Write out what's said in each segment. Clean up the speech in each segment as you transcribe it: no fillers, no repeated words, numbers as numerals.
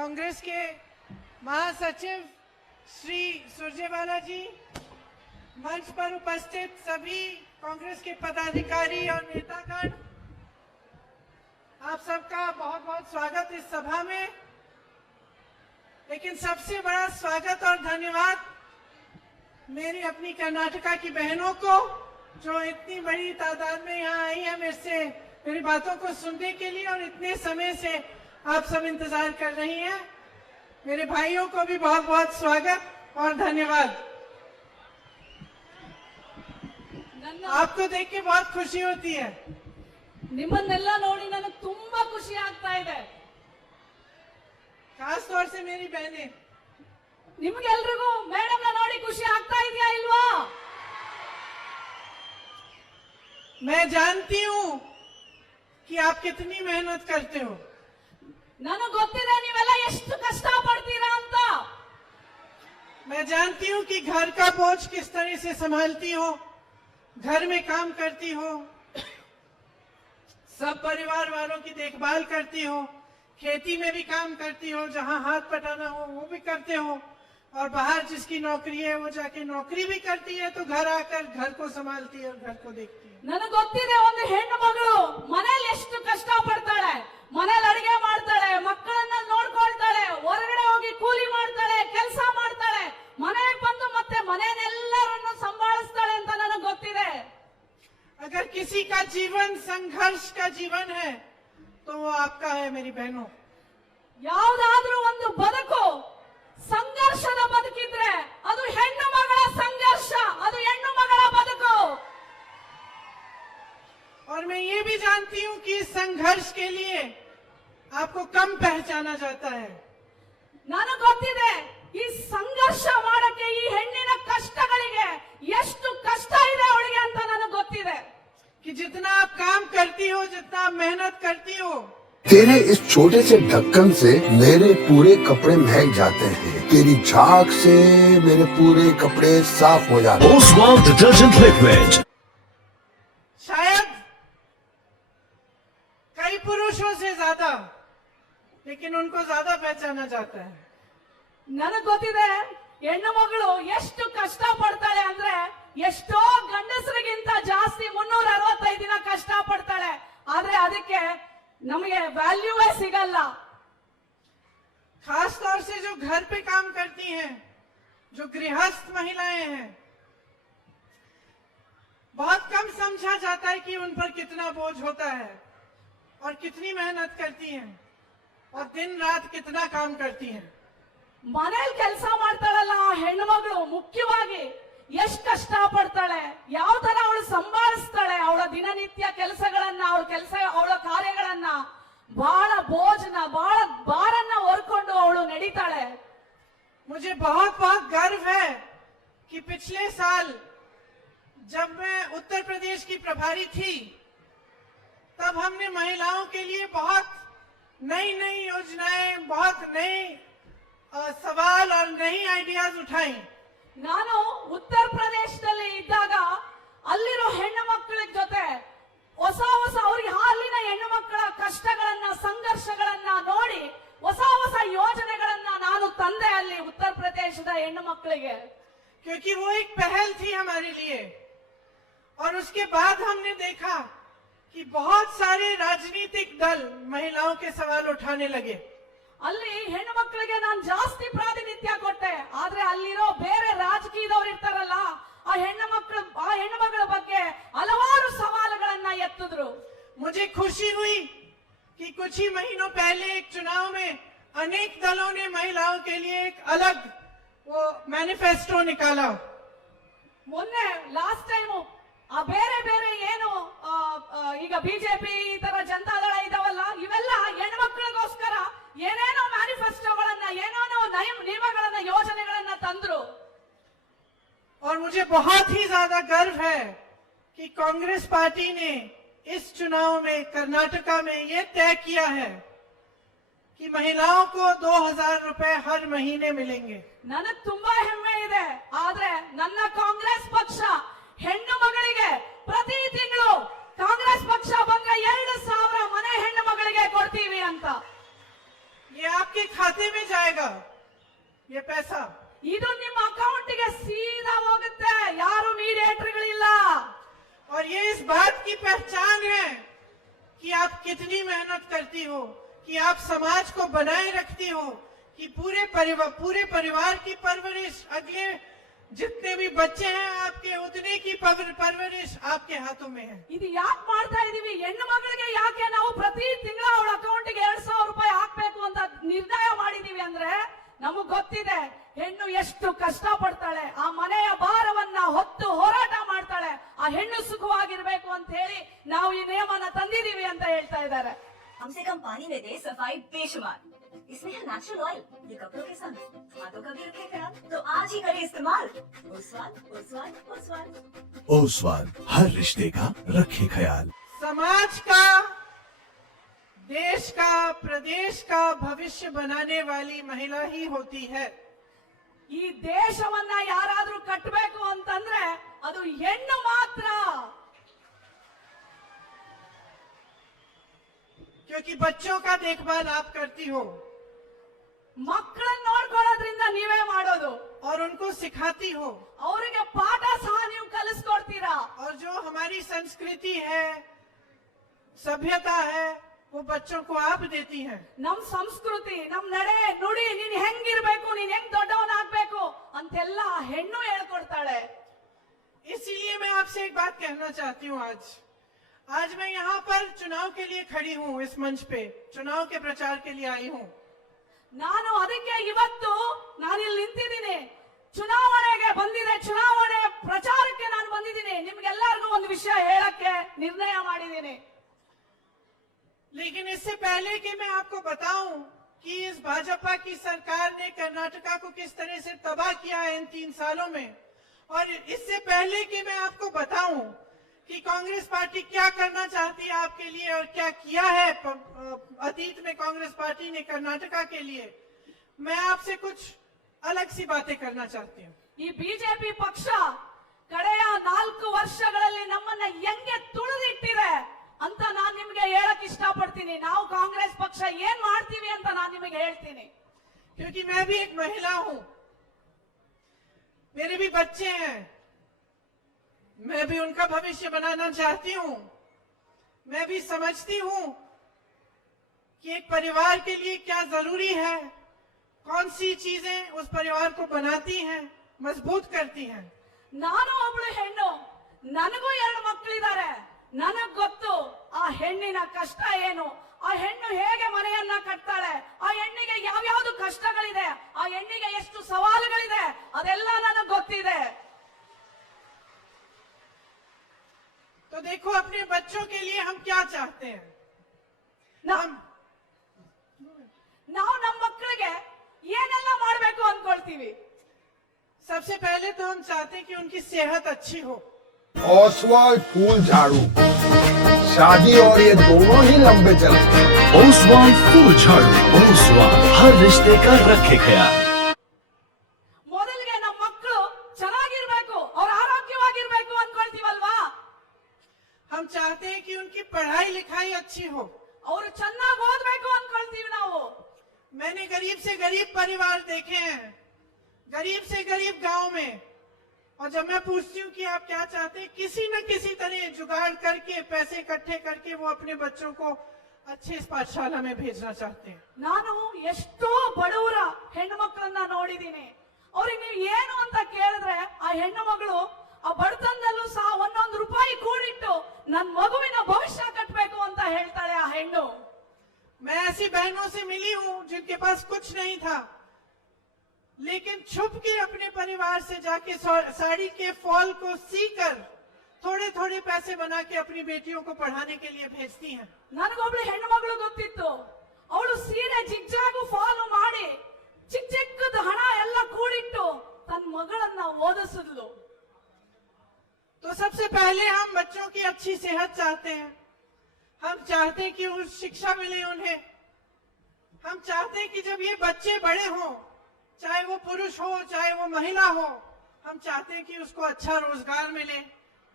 कांग्रेस के महासचिव श्री सुरजेवाला जी, मंच पर उपस्थित सभी कांग्रेस के पदाधिकारी और नेतागण, आप सबका बहुत बहुत स्वागत इस सभा में। लेकिन सबसे बड़ा स्वागत और धन्यवाद मेरी अपनी कर्नाटका की बहनों को, जो इतनी बड़ी तादाद में यहाँ आई है मेरी बातों को सुनने के लिए और इतने समय से आप सब इंतजार कर रही हैं। मेरे भाइयों को भी बहुत बहुत स्वागत और धन्यवाद। आपको देख के बहुत खुशी होती है। ನಿಮ್ಮನ್ನೆಲ್ಲ ನೋಡಿ ನನಗೆ ತುಂಬಾ ಖುಷಿ ಆಗ್ತಾ ಇದೆ। खास तौर से मेरी बहनें, ನಿಮಗೆಲ್ಲರಿಗೂ ಮೇಡಮ್ ನ ನೋಡಿ ಖುಷಿ ಆಗ್ತಾ ಇದೆಯಾ ಇಲ್ವಾ? मैं जानती हूँ कि आप कितनी मेहनत करते हो। ನನಗೆ ಗೊತ್ತಿದೆ ನೀವೆಲ್ಲ ಎಷ್ಟು ಕಷ್ಟ ಪಡ್ತೀರಾ ಅಂತ। मैं जानती हूँ कि घर का बोझ किस तरह से संभालती हो, घर में काम करती हो, सब परिवार वालों की देखभाल करती हो, खेती में भी काम करती हो, जहाँ हाथ पटाना हो वो भी करते हो, और बाहर जिसकी नौकरी है वो जाके नौकरी भी करती है, तो घर आकर घर को संभालती है और घर को देखती है। ನನಗೆ ಗೊತ್ತಿದೆ ಒಂದು ಹೆಣ್ಣು ಮಗಳು ಮನೆಯಲ್ಲಿ ಎಷ್ಟು ಕಷ್ಟ ಪಡ್ತಾಳೆ, ಮನೆಯಲ್ಲಿ ಅಡಿಗೆ ಮಾಡ್ತಾಳೆ, ಮಕ್ಕಳನ್ನ ನೋಡ್ಕೊಳ್ತಾಳೆ, ಹೊರಗಡೆ ಹೋಗಿ ಕೂಲಿ ಮಾಡ್ತಾಳೆ, ಕೆಲಸ ಮಾಡ್ತಾಳೆ, ಮನೆಗೆ ಬಂದು ಮತ್ತೆ ಮನೆಯನ್ನೆಲ್ಲರನ್ನು ಸಂಭಾಳಿಸ್ತಾಳೆ ಅಂತ ನನಗೆ ಗೊತ್ತಿದೆ। अगर किसी का जीवन संघर्ष का जीवन है तो वो आपका है मेरी बहनों। ಯಾವುದಾದ್ರೂ ಒಂದು ಬದುಕು ಸಂಘರ್ಷದ ಬದುಕಿದ್ರೆ ಅದು ಹೆಣ್ಣು ಮಗಳ ಸಂಘರ್ಷ, ಅದು ಹೆಣ್ಣು ಮಗಳ ಬದುಕು। और मैं ये भी जानती हूँ कि इस संघर्ष के लिए आपको कम पहचाना जाता है। ನನಗೆ ಗೊತ್ತಿದೆ ಈ ಸಂಘರ್ಷ ಮಾಡಕ್ಕೆ ಈ ಹೆಣ್ಣಿನ ಕಷ್ಟಗಳಿಗೆ ಎಷ್ಟು ಕಷ್ಟ ಇದೆ ಅವಳಿಗೆ ಅಂತ ನನಗೆ ಗೊತ್ತಿದೆ। कि जितना आप काम करती हो, जितना आप मेहनत करती हो, तेरे इस छोटे से ढक्कन से मेरे पूरे कपड़े महक जाते हैं, तेरी झाग से मेरे पूरे कपड़े साफ हो जाते हैं। Oswal detergent liquid. शायद कई पुरुषों से ज्यादा, लेकिन उनको ज्यादा पहचाना जाता है। ನನಗೆ ಗೊತ್ತಿದೆ ಹೆಣ್ಣು ಮಗಳು ಎಷ್ಟು ಕಷ್ಟ ಪಡ್ತಾಳೆ ಅಂದ್ರೆ ಎಷ್ಟೋ ಗಂಡಸರಿಗಿಂತ ಜಾಸ್ತಿ 365 ದಿನ ಕಷ್ಟ ಪಡ್ತಾಳೆ, ಆದ್ರೆ ಅದಕ್ಕೆ ನಮಗೆ ವ್ಯಾಲ್ಯೂವೇ ಸಿಗಲ್ಲ। खास तौर से जो घर पे काम करती हैं, जो गृहस्थ महिलाएं हैं, बहुत कम समझा जाता है कि उन पर कितना बोझ होता है और कितनी मेहनत करती हैं और दिन रात कितना काम करती हैं। ಮನೆಯಲ್ಲಿ ಕೆಲಸ ಮಾಡ್ತಾಳಲ್ಲ ಆ ಹೆಣ್ಣು ಮಗಳು ಮುಖ್ಯವಾಗಿ ಎಷ್ಟು ಕಷ್ಟ ಪಡ್ತಾಳೆ, ಯಾವ ತರ ಅವಳು ಸಂಭಾಳಿಸ್ತಾಳೆ ಅವಳ ದಿನನಿತ್ಯ ಕೆಲಸಗಳನ್ನ, ಅವಳ ಕಾರ್ಯಗಳನ್ನ, ಬಹಳ ಬೋಜನ ಬಹಳ ಭಾರನ್ನ ಹೊರ್ಕೊಂಡು ಅವಳು ನಡೀತಾಳೆ। मुझे बहुत बहुत गर्व है कि पिछले साल जब मैं उत्तर प्रदेश की प्रभारी थी, तब हमने महिलाओं के लिए बहुत नई नई योजनाएं, बहुत नए सवाल और नई आइडियाज उठाई। ನಾನು ಉತ್ತರ ಪ್ರದೇಶದಲ್ಲಿ ಇದ್ದಾಗ ಅಲ್ಲಿರೋ ಹೆಣ್ಣು ಮಕ್ಕಳ ಜೊತೆ ಹೊಸ ಹೊಸ ಅವ್ರಿಗೆ ಅಲ್ಲಿನ ಹೆಣ್ಣು ಮಕ್ಕಳ ಕಷ್ಟಗಳನ್ನ ಸಂಘರ್ಷಗಳನ್ನ ನೋಡಿ ಹೊಸ ಹೊಸ ಯೋಜನೆಗಳನ್ನ ನಾನು ತಂದೆ ಅಲ್ಲಿ ಉತ್ತರ ಪ್ರದೇಶದ ಹೆಣ್ಣು ಮಕ್ಕಳಿಗೆ। क्योंकि वो एक पहल थी हमारे लिए, और उसके बाद हमने देखा कि बहुत सारे राजनीतिक दल महिलाओं के सवाल उठाने लगे। ಅಲ್ಲಿ ಹೆಣ್ಣು ಮಕ್ಕಳಿಗೆ ನಾನು ಜಾಸ್ತಿ ಪ್ರಾತಿನಿಧ್ಯ ಕೊಟ್ಟೆ, ಆದ್ರೆ ಅಲ್ಲಿರೋ ಬೇರೆ ರಾಜಕೀಯದವ್ರು ಇರ್ತಾರಲ್ಲ ಆ ಹೆಣ್ಣು ಮಕ್ಕಳ ಬಗ್ಗೆ ಹಲವಾರು ಸವಾಲುಗಳನ್ನ ಎತ್ತಿದ್ರು। मुझे खुशी हुई कि कुछ ही महीनों पहले एक चुनाव में अनेक दलों ने महिलाओं के लिए एक अलग वो मैनिफेस्टो निकाला। ಮೊನ್ನೆ ಲಾಸ್ಟ್ ಟೈಮ್ ಆ ಬೇರೆ ಬೇರೆ ಏನು ಈಗ ಬಿಜೆಪಿ ಈ ತರ ಜನತಾದಳ ಇದಾವಲ್ಲ, ಇವೆಲ್ಲ ಹೆಣ್ಮಕ್ಳಿಗೋಸ್ಕರ ಏನೇನೋ ಮ್ಯಾನಿಫೆಸ್ಟೋಗಳನ್ನ, ಏನೇನೋ ನಿಯಮಗಳನ್ನ, ಯೋಜನೆಗಳನ್ನ ತಂದ್ರು। और मुझे बहुत ही ज्यादा गर्व है कि कांग्रेस पार्टी ने इस चुनाव में कर्नाटका में ये तय किया है कि महिलाओं को 2000 रुपए हर महीने मिलेंगे। ನನಗೆ ತುಂಬಾ ಹೆಮ್ಮೆ ಇದೆ, ಆದ್ರೆ ನನ್ನ ಕಾಂಗ್ರೆಸ್ ಪಕ್ಷ ಹೆಣ್ಣು ಮಗಳಿಗೆ ಪ್ರತಿ ತಿಂಗಳು ಕಾಂಗ್ರೆಸ್ ಪಕ್ಷ ಬಂದ್ರೆ 2000 ಮನೆ ಹೆಣ್ಣು ಮಗಳಿಗೆ ಕೊಡ್ತೀವಿ ಅಂತ। ये आपके खाते में जाएगा, ये पैसा। ಇದು ನಿಮ್ಮ ಅಕೌಂಟಿಗೆ ಸೀದಾ ಹೋಗುತ್ತೆ, ಯಾರು ಮೀಡಿಯೇಟರ್ಗಳಿಲ್ಲ। और ये इस बात की पहचान है कि आप कितनी मेहनत करती हो, कि आप समाज को बनाए रखती हो, कि पूरे परिवार की परवरिश, अगले जितने भी बच्चे हैं आपके, उतने की परवरिश आपके हाथों में है। ಇದು ಯಾಕೆ ಮಾಡ್ತಾ ಇದೀವಿ? ಹೆಣ್ಣು ಮಗಳಿಗೆ ಯಾಕೆ ನಾವು ಪ್ರತಿ ತಿಂಗಳ ಅವಳ ಅಕೌಂಟ್ಗೆ 2,000 ರೂಪಾಯಿ ಹಾಕ್ಬೇಕು ಅಂತ ನಿರ್ಣಯ ಮಾಡಿದೀವಿ ಅಂದ್ರೆ, ನಮಗ್ ಗೊತ್ತಿದೆ ಹೆಣ್ಣು ಎಷ್ಟು ಕಷ್ಟ ಪಡ್ತಾಳೆ, ಆ ಮನೆಯ ಭಾರವನ್ನ ಹೊತ್ತು ಹೋರಾಟ ಮಾಡ್ತಾಳೆ, ಆ ಹೆಣ್ಣು ಸುಖವಾಗಿರ್ಬೇಕು ಅಂತ ಹೇಳಿ ನಾವು ಈ ನಿಯಮನ ತಂದಿದೀವಿ ಅಂತ ಹೇಳ್ತಾ ಇದ್ದಾರೆ। कम से कम पानी में दे सफाई बेशुमार, इसमें है नेचुरल ऑयल, ये कपड़ों के साथ हाथों का भी रखे ख्याल, तो आज ही करें इस्तेमाल। ओसवाल ओसवाल ओसवाल ओसवाल, हर रिश्ते का रखे ख्याल। समाज का, देश का, प्रदेश का भविष्य बनाने वाली महिला ही होती है। ಈ ದೇಶವನ್ನ ಯಾರಾದ್ರೂ ಕಟ್ಟಬೇಕು ಅಂತಂದ್ರೆ ಅದು ಹೆಣ್ಣು ಮಾತ್ರ, क्योंकि बच्चों का देखभाल आप करती हो ಮಕ್ಕಳನ್ನ ನೋಡ್ಕೊಳ್ಳೋದ್ರಿಂದ ನೀವೇ ಮಾಡೋದು, और उनको सिखाती हो, ಅವರಿಗೆ ಪಾಠ ಸಹ ನೀವು ಕಲಿಸ್ಕೊಡ್ತೀರಾ। और जो हमारी संस्कृति है, सभ्यता है, वो बच्चों को आप देती हैं। ನಮ್ ಸಂಸ್ಕೃತಿ, ನಮ್ ನಡೆ ನುಡಿ, ನೀನ್ ಹೆಂಗಿರ್ಬೇಕು, ನೀನ್ ಹೆಂಗ್ ದೊಡ್ಡವನಾಗ್ಬೇಕು ಅಂತೆಲ್ಲ ಹೆಣ್ಣು ಹೇಳ್ಕೊಡ್ತಾಳೆ। इसीलिए मैं आपसे एक बात कहना चाहती हूँ। आज मैं यहाँ पर चुनाव के लिए खड़ी हूँ, इस मंच पे चुनाव के प्रचार के लिए आई हूँ। ನಾನು ಅದಕ್ಕೆ ಇವತ್ತು ನಾನಿಲ್ಲಿ ನಿಂತಿದ್ದೀನಿ, ಚುನಾವಣೆಗೆ ಬಂದಿದೆ, ಚುನಾವಣೆ ಪ್ರಚಾರಕ್ಕೆ ನಾನು ಬಂದಿದ್ದೀನಿ, ನಿಮ್ಗೆಲ್ಲರಿಗೂ ಒಂದು ವಿಷಯ ಹೇಳಕ್ಕೆ ನಿರ್ಣಯ ಮಾಡಿದ್ದೀನಿ। लेकिन इससे पहले कि मैं आपको बताऊं कि इस भाजपा की सरकार ने कर्नाटका को किस तरह से तबाह किया है इन 3 सालों में, और इससे पहले कि मैं आपको बताऊं कि कांग्रेस पार्टी क्या करना चाहती है आपके लिए और क्या किया है अतीत में कांग्रेस पार्टी ने कर्नाटका के लिए, मैं आपसे कुछ अलग सी बातें करना चाहती हूँ। ಈ ಬಿಜೆಪಿ ಪಕ್ಷ ಕಡೆಯ 4 ವರ್ಷಗಳಲ್ಲಿ ನಮ್ಮನ್ನ ಹೆಂಗೆ ತುಳಿದಿಟ್ಟಿದೆ ಅಂತ ನಾನ್ ನಿಮ್ಗೆ ಹೇಳಕ್ ಇಷ್ಟಪಡ್ತೀನಿ। ನಾವು ಕಾಂಗ್ರೆಸ್ ಪಕ್ಷ ಏನ್ ಮಾಡ್ತೀವಿ ಅಂತ ನಾನ್ ನಿಮಗೆ ಹೇಳ್ತೀನಿ। क्योंकि मैं भी एक महिला हूं, मेरे भी बच्चे हैं, मैं भी उनका भविष्य बनाना चाहती हूं। मैं भी समझती हूं कि एक परिवार के लिए क्या जरूरी है, कौन सी चीजें उस परिवार को बनाती हैं, मजबूत करती हैं। ನಾನು ಒಬ್ಳು ಹೆಣ್ಣು, ನನಗೂ 2 ಮಕ್ಕಳಿದ್ದಾರೆ, ನನಗ್ ಗೊತ್ತು ಆ ಹೆಣ್ಣಿನ ಕಷ್ಟ ಏನು, ಆ ಹೆಣ್ಣು ಹೇಗೆ ಮನೆಯನ್ನ ಕಟ್ತಾಳೆ, ಆ ಹೆಣ್ಣಿಗೆ ಯಾವ್ಯಾವ್ದು ಕಷ್ಟಗಳಿದೆ, ಆ ಹೆಣ್ಣಿಗೆ ಎಷ್ಟು ಸವಾಲುಗಳಿದೆ, ಅದೆಲ್ಲ ನನಗ್ ಗೊತ್ತಿದೆ। तो देखो, अपने बच्चों के लिए हम क्या चाहते हैं। ನಾವು ನಮ್ಮ ಮಕ್ಕಳಿಗೆ ಏನೆಲ್ಲ ಮಾಡ್ಬೇಕು ಅನ್ಕೊಳ್ತೀವಿ। सबसे पहले तो हम चाहते हैं कि उनकी सेहत अच्छी हो। ओसवाल फूल झाड़ू, शादी और ये दोनों ही लंबे चले। ओसवाल फूल झाड़ू, ओसवाल, हर रिश्ते का रखे ख्याल। ಮೊದಲಿಗೆ ನಮ್ಮ ಮಕ್ಕಳು ಚೆನ್ನಾಗಿರ್ಬೇಕು, ಅವ್ರ ಆರೋಗ್ಯವಾಗಿರ್ಬೇಕು ಅನ್ಕೊಳ್ತೀವಲ್ವಾ। हम चाहते हैं कि उनकी पढ़ाई लिखाई अच्छी हो। ಅವ್ರು ಚೆನ್ನಾಗಿ ಓದ್ಬೇಕು ಅನ್ಕೊಳ್ತೀವಿ ನಾವು। मैंने गरीब से गरीब परिवार देखे हैं, गरीब से गरीब गांव में, और जब मैं पूछती हूँ कि आप क्या चाहते हैं, किसी न किसी तरह जुगाड़ करके, पैसे इकट्ठे करके वो अपने बच्चों को अच्छे इस पाठशाला में भेजना चाहते हैं। ನಾನು ಎಷ್ಟೋ ಬಡವರ ಹೆಣ್ಣು ಮಕ್ಕಳನ್ನ ನೋಡಿದೀನಿ, ಅವ್ರಿಗೆ ನೀವು ಏನು ಅಂತ ಕೇಳಿದ್ರೆ ಆ ಹೆಣ್ಣು ಮಗಳು ಆ ಬಡತನದಲ್ಲೂ ಸಹ 1 ರೂಪಾಯಿ ಕೂಡಿಟ್ಟು ನನ್ನ ಮಗುವಿನ ಭವಿಷ್ಯ ಕಟ್ಟಬೇಕು ಅಂತ ಹೇಳ್ತಾಳೆ ಆ ಹೆಣ್ಣು। मैं ऐसी बहनों से मिली हूँ जिनके पास कुछ नहीं था, लेकिन छुप के अपने परिवार से जाके साड़ी के फॉल को सीकर थोड़े थोड़े पैसे बना के अपनी बेटियों को पढ़ाने के लिए भेजती हैं। ನನಗೊಬ್ಳು ಹೆಣ್ಣು ಮಗಳು ಗೊತ್ತಿತ್ತು, ಅವಳು ಸೀರೆ ಜಿಗ್ಜಾಗು ಫಾಲು ಮಾಡಿ ಚಿಕ್ಕ ಚಿಕ್ಕದ ಹಣ ಎಲ್ಲ ಕೂಡಿಟ್ಟು ತನ್ನ ಮಗಳನ್ನ ಓದಿಸಿದ್ಲು। तो सबसे पहले हम बच्चों की अच्छी सेहत चाहते हैं, हम चाहते हैं कि उस शिक्षा मिले उन्हें, हम चाहते हैं कि जब ये बच्चे बड़े हों, चाहे वो पुरुष हो चाहे वो महिला हो, हम चाहते हैं कि उसको अच्छा रोजगार मिले,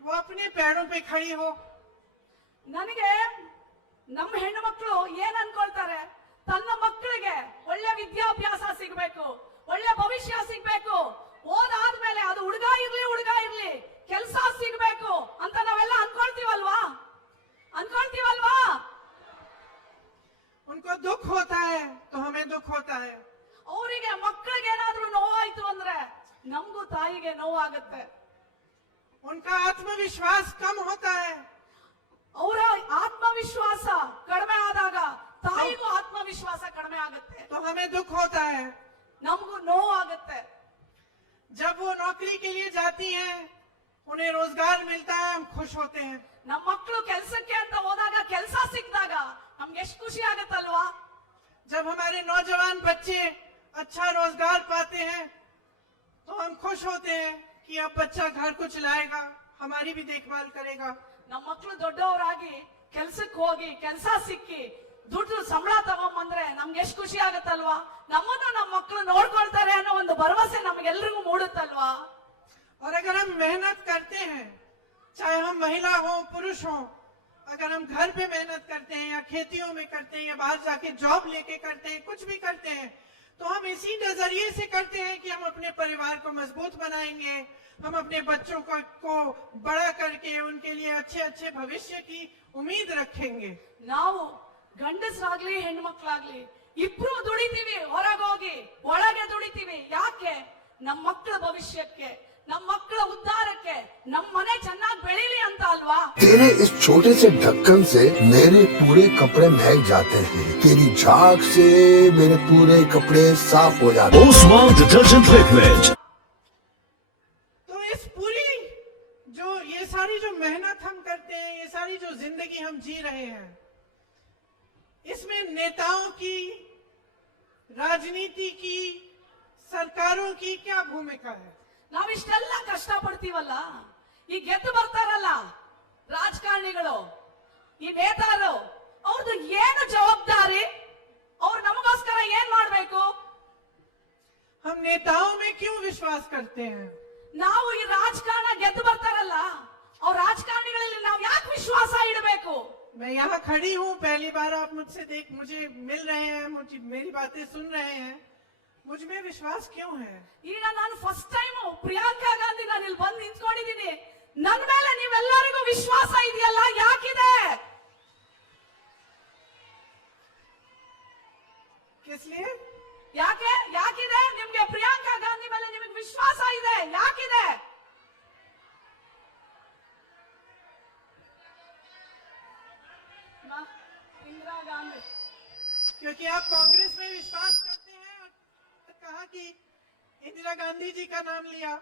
वो अपने पैरों पे खड़ी हो। ನನಗೆ ನಮ್ಮ ಹೆಣ್ಣು ಮಕ್ಕಳು ಏನ್ ಅನ್ಕೊಳ್ತಾರೆ, ತನ್ನ ಮಕ್ಕಳಿಗೆ ಒಳ್ಳೆ ವಿದ್ಯಾಭ್ಯಾಸ ಸಿಗ್ಬೇಕು, ಒಳ್ಳೆ ಭವಿಷ್ಯ ಸಿಗ್ಬೇಕು, ಓದಾದ್ಮೇಲೆ ಅದು ಹುಡುಗ ಇರ್ಲಿ ಕೆಲಸ ಸಿಗ್ಬೇಕು ಅಂತ ನಾವೆಲ್ಲ ಅನ್ಕೊಳ್ತೀವಲ್ವಾ? उनको दुख होता है तो हमें दुख होता है। ಅವರಿಗೆ ಮಕ್ಕಳಿಗೆ ಏನಾದ್ರೂ ನೋವಾಯ್ತು ಅಂದ್ರೆ ನಮಗೂ ತಾಯಿಗೆ ನೋವಾಗುತ್ತೆ। उनका आत्मविश्वास कम होता है, ಅವರ ಆತ್ಮವಿಶ್ವಾಸ ಕಡಿಮೆ ಆದಾಗ ತಾಯಿಗೂ ಆತ್ಮವಿಶ್ವಾಸ ಕಡಿಮೆ ಆಗುತ್ತೆ, तो हमें दुख होता है। ನಮಗೂ ನೋವಾಗುತ್ತೆ। जब वो नौकरी के लिए जाती हैं, उन्हें रोजगार मिलता है, हम खुश होते हैं। ನಮ್ಮ ಮಕ್ಕಳು ಕೆಲಸಕ್ಕೆ ಅಂತ ಹೋದಾಗ ಕೆಲಸ ಸಿಕ್ಕಿದಾಗ ನಮ್ಗೆ ಎಷ್ಟು ಖುಷಿ ಆಗುತ್ತಲ್ವಾ? जब हमारे नौजवान बच्चे अच्छा रोजगार पाते हैं तो हम खुश होते हैं कि अब बच्चा घर को चलाएगा, हमारी भी देखभाल करेगा। ನಮ್ಮ ಮಕ್ಕಳು ದೊಡ್ಡವರಾಗಿ ಕೆಲ್ಸಕ್ಕೆ ಹೋಗಿ ಕೆಲಸ ಸಿಕ್ಕಿ ದುಡ್ಡು ಸಂಬಳ ತಗೊಂಬಂದ್ರೆ ನಮ್ಗೆ ಎಷ್ಟು ಖುಷಿ ಆಗುತ್ತಲ್ವಾ? ನಮ್ಮನ್ನು ನಮ್ಮ ಮಕ್ಕಳು ನೋಡ್ಕೊಳ್ತಾರೆ ಅನ್ನೋ ಒಂದು ಭರವಸೆ ನಮ್ಗೆಲ್ರಿಗೂ ಮೂಡುತ್ತಲ್ವಾ? और अगर हम मेहनत करते हैं, चाहे हम महिला हो पुरुष हो, अगर हम घर पे मेहनत करते हैं या खेतियों में करते हैं या बाहर जाके जॉब लेके करते हैं, कुछ भी करते हैं, तो हम इसी नजरिए से करते हैं कि हम अपने परिवार को मजबूत बनाएंगे, हम अपने बच्चों को बड़ा करके उनके लिए अच्छे अच्छे भविष्य की उम्मीद रखेंगे। ನಾವು ಗಂಡಸರಾಗ್ಲಿ ಹೆಣ್ಮಕ್ಳಾಗ್ಲಿ ಇಬ್ರು ದುಡಿತೀವಿ, ಹೊರಗೋಗಿ ಒಳಗೆ ದುಡಿತೀವಿ. ಯಾಕೆ? ನಮ್ಮ ಮಕ್ಕಳ ಭವಿಷ್ಯಕ್ಕೆ, ನಮ್ಮ ಮಕ್ಕಳ ಉದ್ಧಾರಕ್ಕೆ, ನಮ್ಮ ಮನೆ ಚೆನ್ನಾಗಿ ಬೆಳೀಲಿ ಅಂತ ಅಲ್ವಾ? तेरे इस छोटे से ढक्कन से मेरे पूरे कपड़े महक जाते हैं, तेरी झाग से मेरे पूरे कपड़े साफ हो जाते हैं। Oswal detergent liquid. तो इस पूरी जो ये सारी जो मेहनत हम करते हैं, ये सारी जो जिंदगी हम जी रहे हैं, इसमें नेताओं की, राजनीति की, सरकारों की क्या भूमिका है? ನಾವಿಷ್ಟೆಲ್ಲ ಕಷ್ಟ ಪಡ್ತೀವಲ್ಲ, ಈ ಗೆದ್ದು ಬರ್ತಾರಲ್ಲ ರಾಜಕಾರಣಿಗಳು, ಈ ನೇತಾರು, ಅವ್ರದ್ದು ಏನು ಜವಾಬ್ದಾರಿ? ಅವ್ರು ನಮಗೋಸ್ಕರ ಏನ್ ಮಾಡ್ಬೇಕು? हम नेताओं में क्यों विश्वास करते हैं? ನಾವು ಈ ರಾಜಕಾರಣ ಗೆದ್ದು ಬರ್ತಾರಲ್ಲ ಅವ್ರ ರಾಜಕಾರಣಿಗಳಲ್ಲಿ ನಾವು ಯಾಕೆ ವಿಶ್ವಾಸ ಇಡಬೇಕು? मैं यहाँ खड़ी हूँ, पहली बार आप मुझे मिल रहे हैं, मेरी बातें सुन रहे हैं, मुझ में विश्वास क्यों है? ಈಗ ನಾನು ಫಸ್ಟ್ ಟೈಮ್ ಪ್ರಿಯಾಂಕಾ ಗಾಂಧಿ ನಾನು ಇಲ್ಲಿ ಬಂದು ನಿಂತ್ಕೊಂಡಿದ್ದೀನಿ, ನನ್ನ ಮೇಲೆ ನೀವೆಲ್ಲರಿಗೂ ವಿಶ್ವಾಸ ಇದೆಯಲ್ಲ, ಯಾಕಿದೆ? किस लिए? ಯಾಕಿದೆ ನಿಮ್ಗೆ? ಪ್ರಿಯಾಂಕಾ ಗಾಂಧಿ ಮೇಲೆ ನಿಮಗೆ ವಿಶ್ವಾಸ ಇದೆ, ಯಾಕಿದೆ? इंदिरा गांधी, क्योंकि आप कांग्रेस में विश्वास करते हैं और कहा कि इंदिरा गांधी जी का नाम लिया।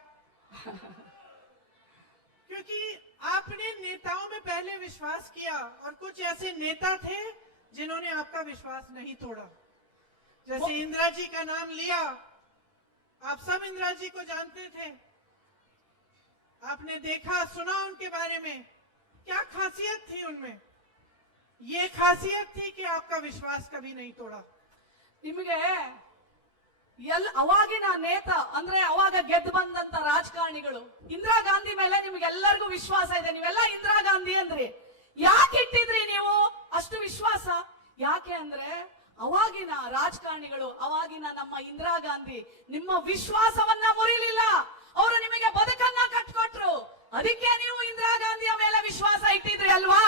क्योंकि आपने नेताओं में पहले विश्वास किया और कुछ ऐसे नेता थे जिन्होंने आपका विश्वास नहीं तोड़ा। जैसे इंदिरा जी का नाम लिया, आप सब इंदिरा जी को जानते थे, आपने देखा सुना उनके बारे में, क्या खासियत थी उनमें? ये खासियत थी कि आपका विश्वास कभी नहीं तोड़ा। ನಿಮಗೆ ಅವಾಗಿನ ನೇತ ಅಂದ್ರೆ ಅವಾಗ ಗೆದ್ದು ಬಂದಂತ ರಾಜಕಾರಣಿಗಳು, ಇಂದಿರಾ ಗಾಂಧಿ ಮೇಲೆ ನಿಮ್ಗೆಲ್ಲರಿಗೂ ವಿಶ್ವಾಸ ಇದೆ, ನೀವೆಲ್ಲ ಇಂದಿರಾ ಗಾಂಧಿ ಅಂದ್ರಿ. ಯಾಕೆ ಇಟ್ಟಿದ್ರಿ ನೀವು ಅಷ್ಟು ವಿಶ್ವಾಸ? ಯಾಕೆ ಅಂದ್ರೆ ಅವಾಗಿನ ರಾಜಕಾರಣಿಗಳು, ಅವಾಗಿನ ನಮ್ಮ ಇಂದಿರಾ ಗಾಂಧಿ ನಿಮ್ಮ ವಿಶ್ವಾಸವನ್ನ ಮುರಿಲಿಲ್ಲ, ಅವರು ನಿಮಗೆ ಬದುಕನ್ನ ಕಟ್ಕೊಟ್ರು, ಅದಕ್ಕೆ ನೀವು ಇಂದಿರಾ ಗಾಂಧಿಯ ಮೇಲೆ ವಿಶ್ವಾಸ ಇಟ್ಟಿದ್ರಿ ಅಲ್ವಾ?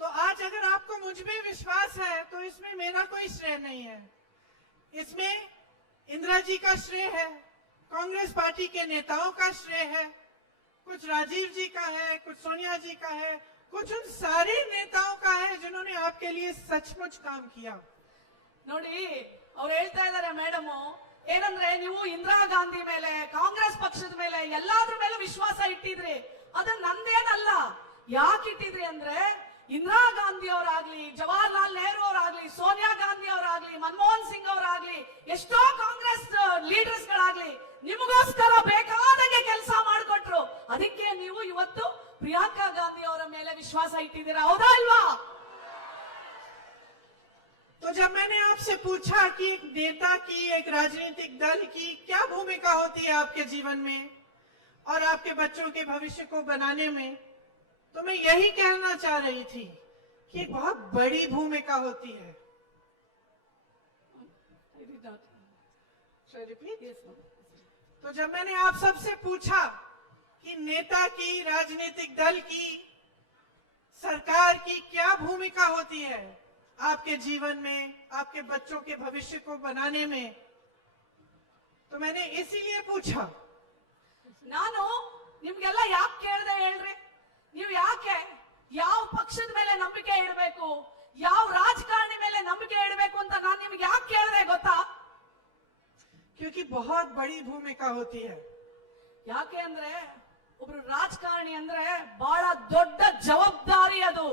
तो आज अगर आपको मुझ में विश्वास है तो इसमें मेरा कोई श्रेय नहीं है, इसमें इंदिरा जी का श्रेय है, कांग्रेस पार्टी के नेताओं का श्रेय है, कुछ राजीव जी का है, कुछ सोनिया जी का है, कुछ उन सारे नेताओं का है जिन्होंने आपके लिए सचमुच काम किया। ನೋಡಿ, ಅವ್ರು ಹೇಳ್ತಾ ಇದಾರೆ ಮೇಡಮ್, ಏನಂದ್ರೆ ನೀವು ಇಂದಿರಾ ಗಾಂಧಿ ಮೇಲೆ, ಕಾಂಗ್ರೆಸ್ ಪಕ್ಷದ ಮೇಲೆ, ಎಲ್ಲಾದ್ರ ಮೇಲೆ ವಿಶ್ವಾಸ ಇಟ್ಟಿದ್ರಿ, ಅದು ನಂದೇನಲ್ಲ. ಯಾಕೆ ಇಟ್ಟಿದ್ರಿ ಅಂದ್ರೆ ಇಂದಿರಾ ಗಾಂಧಿ ಅವರಾಗ್ಲಿ, ಜವಾಹರ್ಲಾಲ್ ನೆಹರು ಅವರಾಗ್ಲಿ, ಸೋನಿಯಾ ಗಾಂಧಿ ಅವರಾಗ್ಲಿ, ಮನಮೋಹನ್ ಸಿಂಗ್ ಅವರಾಗ್ಲಿ, ಎಷ್ಟೋ ಕಾಂಗ್ರೆಸ್ ಲೀಡರ್ಸ್ ಗಳಾಗ್ಲಿ ನಿಮಗೋಸ್ಕರ ಬೇಕಾದಂಗೆ ಕೆಲಸ ಮಾಡಿಕೊಟ್ರು, ಅದಕ್ಕೆ ನೀವು ಇವತ್ತು ಪ್ರಿಯಾಂಕಾ ಗಾಂಧಿ ಅವರ ಮೇಲೆ ವಿಶ್ವಾಸ ಇಟ್ಟಿದ್ದೀರಾ, ಹೌದಾ ಅಲ್ವಾ? तो जब मैंने आपसे पूछा कि एक नेता की, एक राजनीतिक दल की क्या भूमिका होती है आपके जीवन में और आपके बच्चों के भविष्य को बनाने में, तो मैं यही कहना चाह रही थी कि की बहुत बड़ी भूमिका होती है। तो जब मैंने आप सबसे पूछा कि नेता की, राजनीतिक दल की, सरकार की क्या भूमिका होती है आपके जीवन में, आपके बच्चों के भविष्य को बनाने में, तो मैंने इसीलिए पूछा। ನಾನು ನಿಮ್ಗೆಲ್ಲ ಯಾಕೆ ಕೇಳ್ದೆ ಹೇಳ್ರಿ? ನೀವು ಯಾಕೆ ಯಾವ ಪಕ್ಷದ ಮೇಲೆ ನಂಬಿಕೆ ಇಡಬೇಕು, ಯಾವ ರಾಜಕಾರಣಿ ಮೇಲೆ ನಂಬಿಕೆ ಇಡಬೇಕು ಅಂತ ನಾನು ನಿಮ್ಗೆ ಯಾಕೆ ಕೇಳ್ದೆ ಗೊತ್ತಾ? क्योंकि बहुत बड़ी भूमिका होती है। ಯಾಕೆ ಅಂದ್ರೆ ಒಬ್ರು ರಾಜಕಾರಣಿ ಅಂದ್ರೆ ಬಹಳ ದೊಡ್ಡ ಜವಾಬ್ದಾರಿ ಅದು।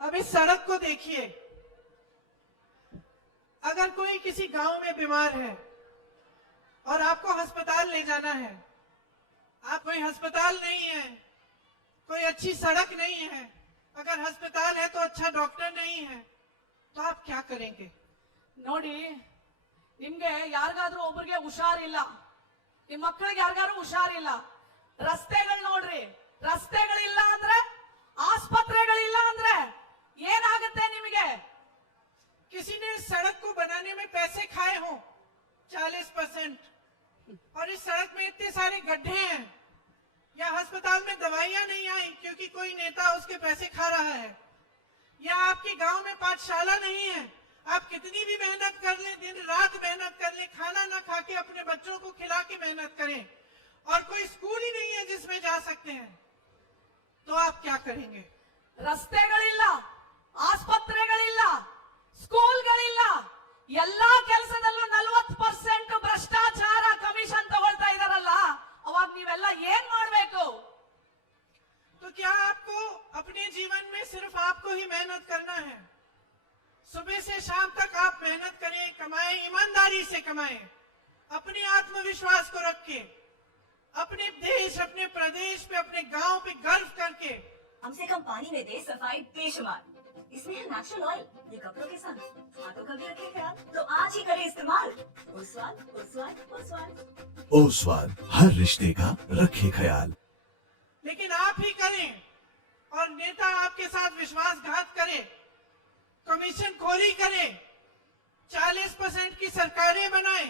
अब इस सड़क को देखिए, अगर कोई किसी गांव में बीमार है और आपको अस्पताल ले जाना है, आप कोई अस्पताल नहीं है, कोई अच्छी सड़क नहीं है, अगर अस्पताल है तो अच्छा डॉक्टर नहीं है, तो आप क्या करेंगे? ನೋಡಿ, ನಿಮ್ಗೆ ಯಾರಿಗಾದ್ರೂ ಒಬ್ರಿಗೆ ಹುಷಾರಿಲ್ಲ, ನಿಮ್ ಮಕ್ಕಳಿಗೆ ಯಾರಿಗಾದ್ರೂ ಹುಷಾರಿಲ್ಲ, ರಸ್ತೆಗಳು ನೋಡ್ರಿ, ರಸ್ತೆಗಳಿಲ್ಲ ಅಂದ್ರೆ, ಆಸ್ಪತ್ರೆಗಳಿಲ್ಲ ಅಂದ್ರೆ ಏನಾಗುತ್ತೆ ನಿಮಗೆ? किसी ने इस सड़क को बनाने में पैसे खाए हों 40%, और इस सड़क में इतने सारे गड्ढे हैं, या अस्पताल में दवाइयां नहीं आई क्योंकि कोई नेता उसके पैसे खा रहा है, या आपके गांव में पाठशाला नहीं है, आप कितनी भी मेहनत कर ले, दिन रात मेहनत कर ले, खाना ना खा के अपने बच्चों को खिला के मेहनत करें, और कोई स्कूल ही नहीं है जिसमें जा सकते हैं, तो आप क्या करेंगे? ರಸ್ತೆಗಳಿಲ್ಲ, ಆಸ್ಪತ್ರೆಗಳಿಲ್ಲ, ಸ್ಕೂಲ್ಗಳಿಲ್ಲ, ಎಲ್ಲಾ ಕೆಲಸದಲ್ಲೂ 40% ಭ್ರಷ್ಟಾಚಾರ, ಕಮಿಷನ್ ತಗೊಳ್ತಾ ಇದಾರಲ್ಲ, ಅವಾಗ ನೀವೆಲ್ಲ ಏನ್ ಮಾಡ್ಬೇಕು? तो क्या आपको अपने जीवन में सिर्फ आपको ही मेहनत करना है? सुबह से शाम तक आप मेहनत करें, कमाएं, ईमानदारी से कमाएं, अपने आत्मविश्वास को रख के, अपने देश, अपने प्रदेश पे, अपने गांव पे गर्व करके। कम से कम पानी में दे सफाई बेशुमार। इसमें है नेचुरल ऑयल, ये कपड़ों के साथ हाथों का भी रखे ख्याल, तो आज ही करें इस्तेमाल। ओसवाल, ओसवाल, ओसवाल। ओसवाल, हर रिश्ते का रखे ख्याल। लेकिन आप ही करें और नेता आपके साथ विश्वासघात करे, कमीशन खोरी करे, 40% की सरकारें बनाए,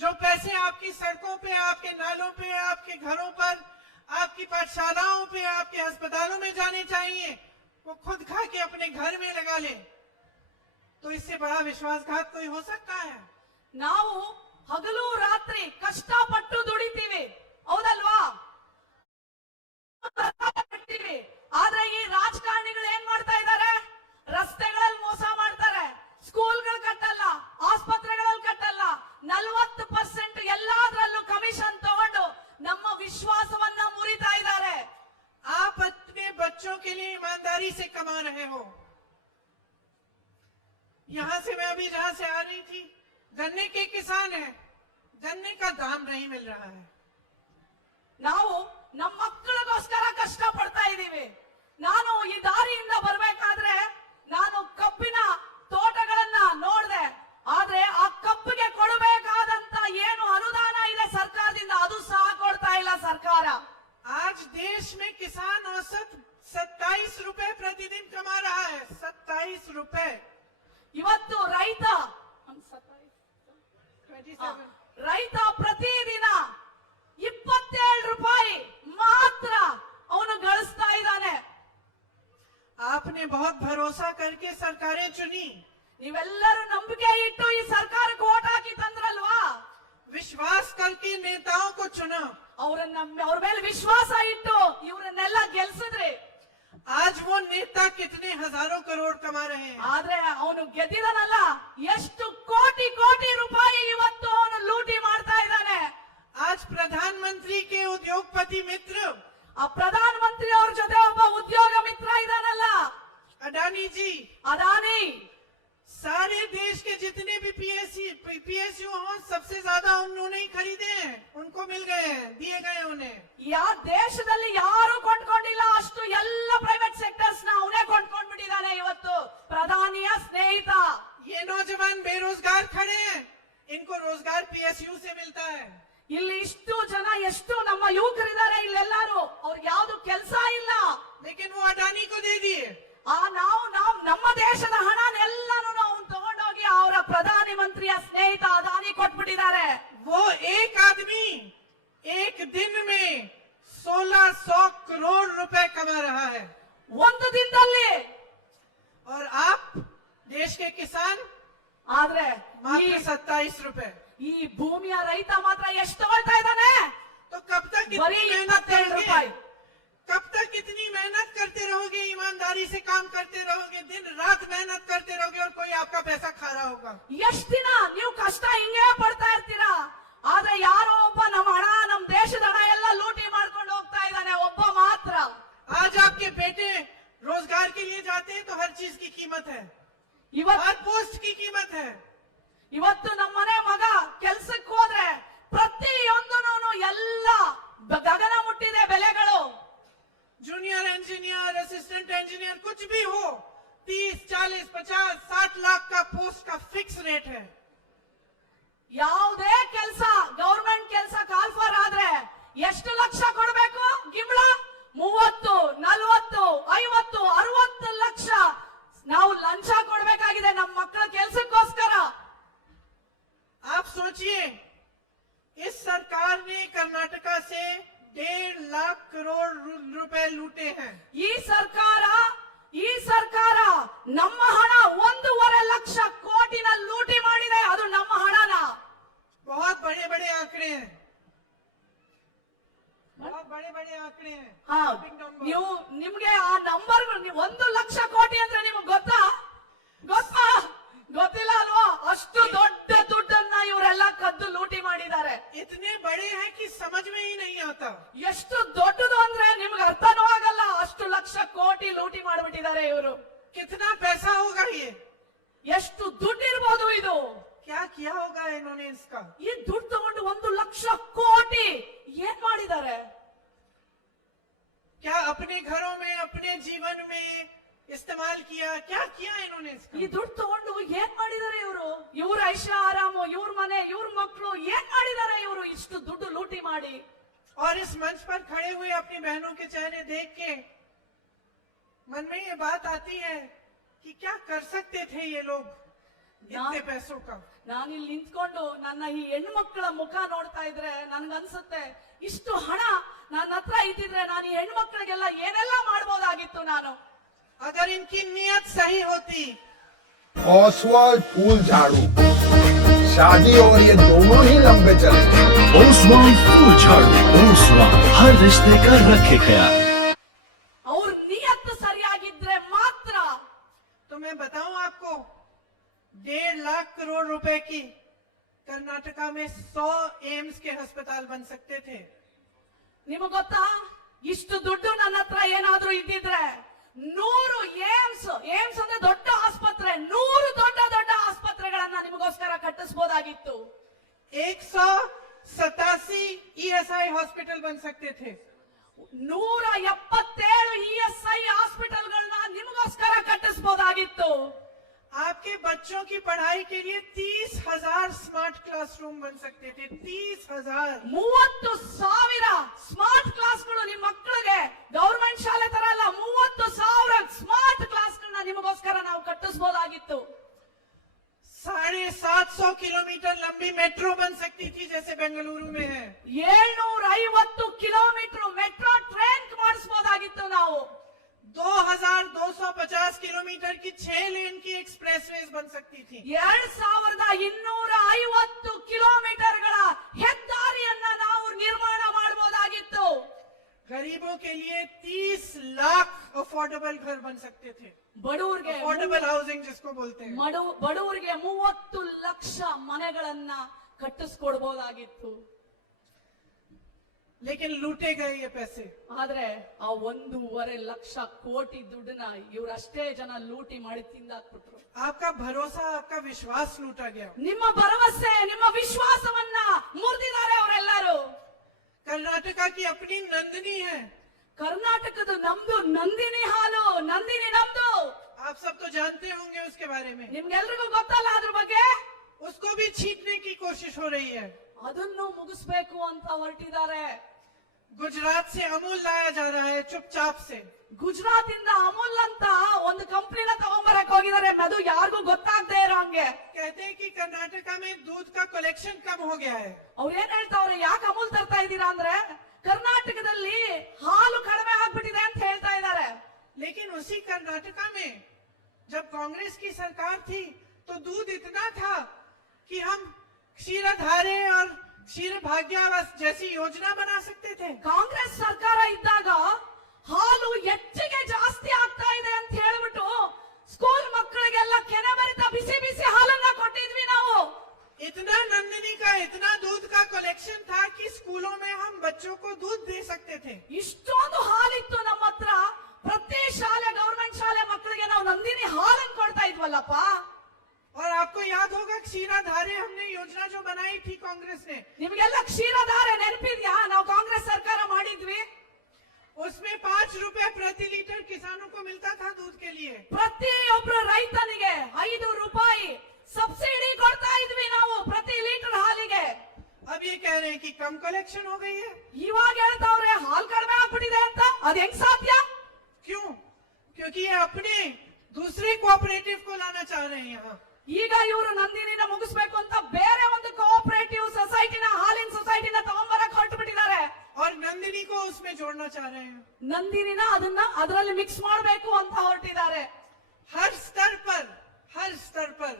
जो पैसे आपकी सड़कों पे, आपके नालों पे, आपके घरों पर, आपकी पाठशालाओं पे, आपके अस्पतालों में जाने चाहिए, वो खुद खा के अपने घर में लगा ले, तो इससे बड़ा विश्वासघात कोई हो सकता है? ನಾವು ಹಗಲು ರಾತ್ರಿ ಕಷ್ಟಪಟ್ಟು ದುಡಿತೀವಿ, ಹೌದಲ್ವಾ? ಆದ್ರೆ ಈ ರಾಜಕಾರಣಿಗಳು ಏನ್ ಮಾಡ್ತಾ ಇದ್ದಾರೆ? ರಸ್ತೆಗಳಲ್ಲಿ ಮೋಸ ಮಾಡ್ತಾರೆ, ಸ್ಕೂಲ್ಗಳು ಕಟ್ಟಲ್ಲ, ಆಸ್ಪತ್ರೆಗಳಲ್ಲಿ ಕಟ್ಟಲ್ಲ, 40% ಎಲ್ಲಾದ್ರಲ್ಲೂ ಕಮಿಷನ್ ತಗೊಂಡು ನಮ್ಮ ವಿಶ್ವಾಸವನ್ನ ಮುರಿತಾ ಇದ್ದಾರೆ। आप अपने बच्चों के लिए ईमानदारी से कमा रहे हो। यहां से मैं अभी जहां से आ रही थी, गन्ने के किसान हैं, गन्ने का दाम नहीं मिल रहा है। ನಾವು ನಮ್ಮ ಮಕ್ಕಳಿಗೋಸ್ಕರ ಕಷ್ಟ ಪಡ್ತಾ ಇದೀವಿ। ನಾನು ಈ ದಾರಿಯಿಂದ ಬರ್ಬೇಕಾದ್ರೆ ನಾನು ಕಬ್ಬಿನ ತೋಟಗಳನ್ನ ನೋಡ್ದೆ, ಆದ್ರೆ ಆ ಕಬ್ಬಿಗೆ ಕೊಡಬೇಕಾದಂತ ಏನು ಅನುದಾನ ಇದೆ ಸರ್ಕಾರದಿಂದ, ಅದು ಸಹ ಕೊಡ್ತಾ ಇಲ್ಲ ಸರ್ಕಾರ। आज देश में किसान औसत 27 रुपए प्रतिदिन कमा रहा है, 27 रुपए। ಇವತ್ತು ರೈತ 27। ರೈತ ಪ್ರತಿದಿನ 27 ರೂಪಾಯಿ ಮಾತ್ರ ಅವನು ಗಳಿಸ್ತಾ ಇದ್ದಾನೆ। आपने बहुत भरोसा करके सरकारें चुनी, ನೀವೆಲ್ಲರೂ ನಂಬಿಕೆ ಇಟ್ಟು ಈ ಸರ್ಕಾರಕ್ಕೆ ಓಟ್ ಹಾಕಿ ತಂದ್ರಲ್ವಾ? विश्वास करके नेताओं को चुना, ಅವ್ರ ಮೇಲೆ ವಿಶ್ವಾಸ ಇಟ್ಟು ಇವರನ್ನೆಲ್ಲ ಗೆಲ್ಸಿದ್ರಿ। आज वो नेता कितने हजारों करोड़ कमा रहे हैं। ಆದ್ರೆ ಅವನು ಗೆದ್ದಿದಾನಲ್ಲ, ಎಷ್ಟು ಕೋಟಿ ಕೋಟಿ ರೂಪಾಯಿ ಇವತ್ತು ಅವನು ಲೂಟಿ ಮಾಡ್ತಾ ಇದ್ದಾನೆ। आज प्रधानमंत्री के उद्योगपति मित्र ಆ ಪ್ರಧಾನ ಮಂತ್ರಿ ಅವ್ರ ಜೊತೆ ಒಬ್ಬ ಉದ್ಯೋಗ ಮಿತ್ರ ಇದಾನಲ್ಲ, अडानी जी, ಅದಾನಿ, सारे देश के जितने भी पीएसयू हों, सबसे ज्यादा उन्होंने ही खरीदे हैं, उनको मिल गए हैं, दिए गए उन्हें। ಯಾ ದೇಶದಲ್ಲಿ ಯಾರು ಕೊಂಡ್ಕೊಂಡಿಲ್ಲ ಅಷ್ಟು ಎಲ್ಲ ಪ್ರೈವೇಟ್ ಸೆಕ್ಟರ್ಸ್ ನ ಅವನೇ ಕೊಂಡ್ಕೊಂಡ್ಬಿಟ್ಟಿದ್ದಾನೆ ಇವತ್ತು ಪ್ರಧಾನಿಯ ಸ್ನೇಹಿತ। ये नौजवान बेरोजगार खड़े हैं, इनको रोजगार पीएसयू से मिलता है। ಇಲ್ಲಿ ಇಷ್ಟು ಜನ, ಎಷ್ಟು ನಮ್ಮ ಯುವಕರಿದ್ದಾರೆ ಇಲ್ಲೆಲ್ಲಾರು, ಅವ್ರಿಗೆ ಯಾವ್ದು ಕೆಲಸ ಇಲ್ಲ, लेकिन वो अडानी को दे दिए। ನಾವು ನಮ್ಮ ದೇಶದ ಹಣನೆಲ್ಲಾನು ನಾವು ತಗೊಂಡೋಗಿ ಅವರ ಪ್ರಧಾನಿ ಮಂತ್ರಿಯ ಸ್ನೇಹಿತ ಅದಾನಿ ಕೊಟ್ಬಿಟ್ಟಿದ್ದಾರೆ. वो एक आदमी एक दिन में 1600 करोड़ रुपए कमा रहा है ಒಂದು ದಿನದಲ್ಲಿ. और आप देश के किसान ಆದ್ರೆ मात्र ಈ 27 रुपए। ಈ ಭೂಮಿಯ ರೈತ ಮಾತ್ರ ಎಷ್ಟು ತಗೊಳ್ತಾ ಇದ್ದಾನೆ? तो कब तक ಬರೀ इतनी मेहनत 27 करोगे? ರೂಪಾಯಿ. कब तक इतनी मेहनत करते रहोगे? ईमानदारी से काम करते रहोगे, दिन रात मेहनत करते रहोगे और कोई आपका पैसा खा रहा होगा? ಎಷ್ಟ್ ದಿನ ನೀವು ಕಷ್ಟ ಹಿಂಗೆ ಪಡ್ತಾ ಇರ್ತೀರಾ? ಆದ್ರೆ ಯಾರೋ ಒಬ್ಬ ನಮ್ಮ ಹಣ, ನಮ್ಮ ದೇಶದ ಹಣ ಎಲ್ಲ ಲೂಟಿ ಮಾಡ್ಕೊಂಡು ಹೋಗ್ತಾ ಇದ್ದಾನೆ, ಒಬ್ಬ ಮಾತ್ರ. आज आपके बेटे रोजगार के लिए जाते हैं तो हर चीज की कीमत है, ಇವತ್ತು हर पोस्ट की कीमत है। ಇವತ್ತು ನಮ್ಮನೆ ಮಗ ಕೆಲ್ಸಕ್ಕೆ ಹೋದ್ರೆ ಪ್ರತಿಯೊಂದೂನು ಎಲ್ಲ ಗಗನ ಮುಟ್ಟಿದೆ ಬೆಲೆಗಳು. जूनियर इंजीनियर, असिस्टेंट इंजीनियर, कुछ भी हो, 30, 40, 50, 60 लाख का पोस्ट का फिक्स रेट है। ಯಾವುದೇ ಕೆಲಸ, ಗವರ್ಮೆಂಟ್ ಕೆಲಸ ಕಾಲ್ಫರ್ ಆದ್ರೆ ಎಷ್ಟು ಲಕ್ಷ ಕೊಡ್ಬೇಕು? ಗಿಂಬಳ 30, 40, 50, 60 ಲಕ್ಷ ನಾವು ಲಂಚ ಕೊಡ್ಬೇಕಾಗಿದೆ ನಮ್ಮ ಮಕ್ಕಳ ಕೆಲ್ಸಕ್ಕೋಸ್ಕರ. आप सोचिए, इस सरकार ने कर्नाटका से 1.5 लाख करोड़ रुपए लूटे हैं। ಈ ಸರ್ಕಾರ ನಮ್ಮ ಹಣ 1.5 ಲಕ್ಷ ಕೋಟಿನ ಲೂಟಿ ಮಾಡಿದೆ. ಅದು ನಮ್ಮ ಹಣನ. बहुत बड़े बड़े आंकड़े हैं, बहुत बड़े बड़े आंकड़े हैं। ಹಾ, Big number। ನೀವು ನಿಮ್ಗೆ ಆ ನಂಬರ್ 1 ಲಕ್ಷ ಕೋಟಿ ಅಂದ್ರೆ ನಿಮ್ಗೆ ಗೊತ್ತಾ? ಗೊತ್ತಿಲ್ಲ ಅಲ್ವಾ? ಅಷ್ಟು ದೊಡ್ಡ ದುಡ್ಡನ್ನ ಇವರೆಲ್ಲ ಕದ್ದು ಲೂಟಿ ಮಾಡಿದ್ದಾರೆ. इतने बड़े हैं कि समझ में ही नहीं आता। ಎಷ್ಟು ದೊಡ್ಡದು ಅಂದ್ರೆ ನಿಮ್ಗೆ ಅರ್ಥನೂ ಆಗಲ್ಲ. ಅಷ್ಟು ಲಕ್ಷ ಕೋಟಿ ಲೂಟಿ ಮಾಡ್ಬಿಟ್ಟಿದ್ದಾರೆ ಇವರು. कितना पैसा होगा ये? ಎಷ್ಟು ದುಡ್ಡಿರ್ಬೋದು ಇದು? क्या किया होगा इन्होंने इसका? ಈ ದುಡ್ಡು ತಗೊಂಡು 1 ಲಕ್ಷ ಕೋಟಿ ಏನ್ ಮಾಡಿದ್ದಾರೆ? क्या अपने घरों में, अपने जीवन में इस्तेमाल किया? क्या किया इन्होंने इसका? ಈ ದುಡ್ಡು ತಗೊಂಡು ಏನ್ ಮಾಡಿದ್ದಾರೆ ಇವರು? ಇವ್ರ ಐಷಾ ಆರಾಮು, ಇವ್ರ ಮನೆ, ಇವ್ರ ಮಕ್ಕಳು ಏನ್ ಮಾಡಿದ್ದಾರೆ ಇವರು ಇಷ್ಟು ದುಡ್ಡು ಲೂಟಿ ಮಾಡಿ? और इस मंच पर खड़े हुए अपनी बहनों के चेहरे देख के मन में ये बात आती है कि क्या कर सकते थे ये लोग इतने पैसों का। ನಾನಿಲ್ಲಿ ನಿಂತ್ಕೊಂಡು ನನ್ನ ಈ ಹೆಣ್ಣು ಮಕ್ಕಳ ಮುಖ ನೋಡ್ತಾ ಇದ್ರೆ ನನ್ಗನ್ಸುತ್ತೆ, ಇಷ್ಟು ಹಣ ನನ್ನ ಹತ್ರ ಇದ್ದಿದ್ರೆ ನಾನು ಈ ಹೆಣ್ಣು ಮಕ್ಕಳಿಗೆಲ್ಲ ಏನೆಲ್ಲ ಮಾಡ್ಬೋದಾಗಿತ್ತು ನಾನು. अगर इनकी नीयत सही होती। ओसवाल फूल झाड़ू, शादी और ये दोनों ही लंबे चले। ओसवाल फूल झाड़ू, ओसवाल हर रिश्ते का रखे ख्याल। ಅವ್ರ ನಿಯತ್ತು ಸರಿಯಾಗಿದ್ರೆ ಮಾತ್ರ. तो मैं बताऊं आपको, 1.5 लाख करोड़ रुपए की कर्नाटका में 100 एम्स के अस्पताल बन सकते थे। ನಿಮಗ್ ಗೊತ್ತಾ, ಇಷ್ಟು ದುಡ್ಡು ನನ್ನ ಹತ್ರ ಏನಾದ್ರೂ ಇದ್ದಿದ್ರೆ 100 ಏಮ್ಸ್ ಅಂದ್ರೆ ದೊಡ್ಡ ಆಸ್ಪತ್ರೆ, 100 ದೊಡ್ಡ ಆಸ್ಪತ್ರೆಗಳನ್ನ ನಿಮಗೋಸ್ಕರ ಕಟ್ಟಿಸಬಹುದಾಗಿತ್ತು. 187 ESI हॉस्पिटल बन सकते थे। 177 ESI ಹಾಸ್ಪಿಟಲ್ಗಳನ್ನ ನಿಮಗೋಸ್ಕರ ಕಟ್ಟಿಸಬಹುದಾಗಿತ್ತು. आपके बच्चों की पढ़ाई के लिए 30,000 स्मार्ट क्लासरूम बन सकते थे। 30,000। 30,000 ಸ್ಮಾರ್ಟ್ ಕ್ಲಾಸ್ಗಳು ನಿಮ್ಮ ಮಕ್ಕಳಿಗೆ ಗವರ್ಮೆಂಟ್ ಶಾಲೆ ತರ ಅಲ್ಲ, 30,000 ಸ್ಮಾರ್ಟ್ ಕ್ಲಾಸ್ಗಳನ್ನ ನಿಮಗೋಸ್ಕರ ನಾವು ಕಟ್ಟಿಸಬಹುದಾಗಿತ್ತು. 750 किलोमीटर लंबी मेट्रो बन सकती थी जैसे बेंगलुरु में है। 750 ಕಿಲೋಮೀಟರ್ ಮೆಟ್ರೋ ಟ್ರೈನ್ ಮಾಡಿಸಬಹುದಾಗಿತ್ತು ನಾವು. 2250 किलोमीटर की 6 लेन की एक्सप्रेसवेज बन सकती थी। 2250 ಕಿಲೋಮೀಟರ್ಗಳ ಹೆದ್ದಾರಿಯನ್ನ ನಾವು ನಿರ್ಮಾಣ ಮಾಡಬಹುದಾಗಿತ್ತು. गरीबों के लिए 30 लाख अफोर्डेबल घर बन सकते थे। ಬಡವರಿಗೆ अफोर्डेबल हाउसिंग जिसको बोलते हैं। ಬಡವರಿಗೆ 30 ಲಕ್ಷ ಮನೆಗಳನ್ನ ಕಟ್ಟಿಸ್ಕೊಡ್ಬಹುದಾಗಿತ್ತು. लेकिन लूटे गए ये पैसे। ಆದ್ರೆ ಆ 1.5 ಲಕ್ಷ ಕೋಟಿ ದುಡ್ಡನ್ನ ಇವರಷ್ಟೇ ಜನ ಲೂಟಿ ಮಾಡಿ ತಿಂದಾಕ್ಬಿಟ್ರು. आपका भरोसा, आपका विश्वास लूटा गया। ನಿಮ್ಮ ಭರವಸೆ, ನಿಮ್ಮ ವಿಶ್ವಾಸವನ್ನ ಮುರಿದಿದ್ದಾರೆ ಅವರೆಲ್ಲರೂ. कर्नाटका की अपनी नंदिनी है। ಕರ್ನಾಟಕದ ನಮ್ದು ನಂದಿನಿ ಹಾಲು, ನಂದಿನಿ ನಮ್ದು. आप सब तो जानते होंगे उसके बारे में। ನಿಮ್ಗೆಲ್ರಿಗೂ ಗೊತ್ತಲ್ಲ ಅದ್ರ ಬಗ್ಗೆ. उसको भी छीनने की कोशिश हो रही है। ಅದನ್ನು ಮುಗಿಸ್ಬೇಕು ಅಂತ ಹೊರಟಿದ್ದಾರೆ. गुजरात से अमूल लाया जा रहा है चुपचाप से। ಗುಜರಾತ್ ಇಂದ ಅಮೂಲ್ ಅಂತ ಒಂದು ಕಂಪನಿನ ತಗೊಂಬರಕ್ ಹೋಗಿದ್ದಾರೆ, ಅದು ಯಾರಿಗೂ ಗೊತ್ತಾಗದೆ ಇರೋ ಹಂಗೆ. कहते हैं कि कर्नाटका में दूध का कलेक्शन कम हो गया है। ಅವ್ರು ಏನ್ ಹೇಳ್ತಾವ್ರೆ, ಯಾಕೆ ಅಮೂಲ್ ತರ್ತಾ ಇದ್ದೀರಾ ಅಂದ್ರೆ ಕರ್ನಾಟಕದಲ್ಲಿ ಹಾಲು ಕಡಿಮೆ ಆಗ್ಬಿಟ್ಟಿದೆ ಅಂತ ಹೇಳ್ತಾ ಇದ್ದಾರೆ. लेकिन उसी कर्नाटका में जब कांग्रेस की सरकार थी तो दूध इतना था कि हम क्षीरधारे और क्षीर भाग्यावस जैसी योजना बना सकते थे। ಕಾಂಗ್ರೆಸ್ ಸರ್ಕಾರ ಇದ್ದಾಗ ಹಾಲು ಹೆಚ್ಚಿಗೆ ಜಾಸ್ತಿ ಆಗ್ತಾ ಇದೆ ಅಂತ ಹೇಳ್ಬಿಟ್ಟು ಸ್ಕೂಲ್ ಮಕ್ಕಳಿಗೆಲ್ಲ ಕೆನೆ ಬರಿತ ಬಿಸಿ ಬಿಸಿ ಹಾಲನ್ನ ಕೊಟ್ಟಿದ್ವಿ ನಾವು. इतना नंदिनी का इतना दूध का कलेक्शन था कि स्कूलों में हम बच्चों को दूध दे सकते थे। ಇಷ್ಟೊಂದು ಹಾಲಿತ್ತು ನಮ್ಮ ಹತ್ರ, ಪ್ರತಿ ಶಾಲೆ ಗವರ್ಮೆಂಟ್ ಶಾಲೆ ಮಕ್ಕಳಿಗೆ ನಾವು ನಂದಿನಿ ಹಾಲನ್ನು ಕೊಡ್ತಾ ಇದ್ವಲ್ಲಪ್ಪ. और आपको याद होगा क्षीराधारे हमने योजना जो बनाई थी कांग्रेस ने, ನಿಮಗೆಲ್ಲ ಕ್ಷೀರಧಾರೆ ನೆನಪಿದ್ಯಾ? ನಾವು ಕಾಂಗ್ರೆಸ್ ಸರ್ಕಾರ ಮಾಡಿದ್ವಿ. उसमें 5 रुपए प्रति लीटर किसानों को मिलता था दूध के लिए। ಪ್ರತಿಯೊಬ್ರು ರೈತನಿಗೆ 5 ರೂಪಾಯಿ ಸಬ್ಸಿಡಿ ಕೊಡ್ತಾ ಇದ್ವಿ ನಾವು ಪ್ರತಿ ಲೀಟರ್ ಹಾಲಿಗೆ. अब ये कह रहे हैं कि कम कलेक्शन हो गई है। ಇವಾಗ ಹೇಳ್ತಾವ್ರೆ ಹಾಲು ಕಡಿಮೆ ಆಗ್ಬಿಟ್ಟಿದೆ ಅಂತ. ಅದ್ ಹೆಂಗ್ ಸಾಧ್ಯ? क्यों? क्योंकि ये अपने दूसरे कोऑपरेटिव को लाना चाह रहे हैं यहाँ। ಈಗ ಇವರು ನಂದಿನಿನ ಮುಗಿಸ್ಬೇಕು ಅಂತ ಬೇರೆ ಒಂದು ಕೋಆಪರೇಟಿವ್ ಸೊಸೈಟಿನ, ಹಾಲಿನ ಸೊಸೈಟಿನ ತಗೊಂಬರಕ್ ಹೊರಟು ಬಿಟ್ಟಿದ್ದಾರೆ. और नंदिनी को उसमें जोड़ना चाह रहे हैं। ನಂದಿನಿನ ಅದರಲ್ಲಿ ಮಿಕ್ಸ್ ಮಾಡಬೇಕು ಅಂತ ಹೊರಟಿದ್ದಾರೆ. हर स्तर पर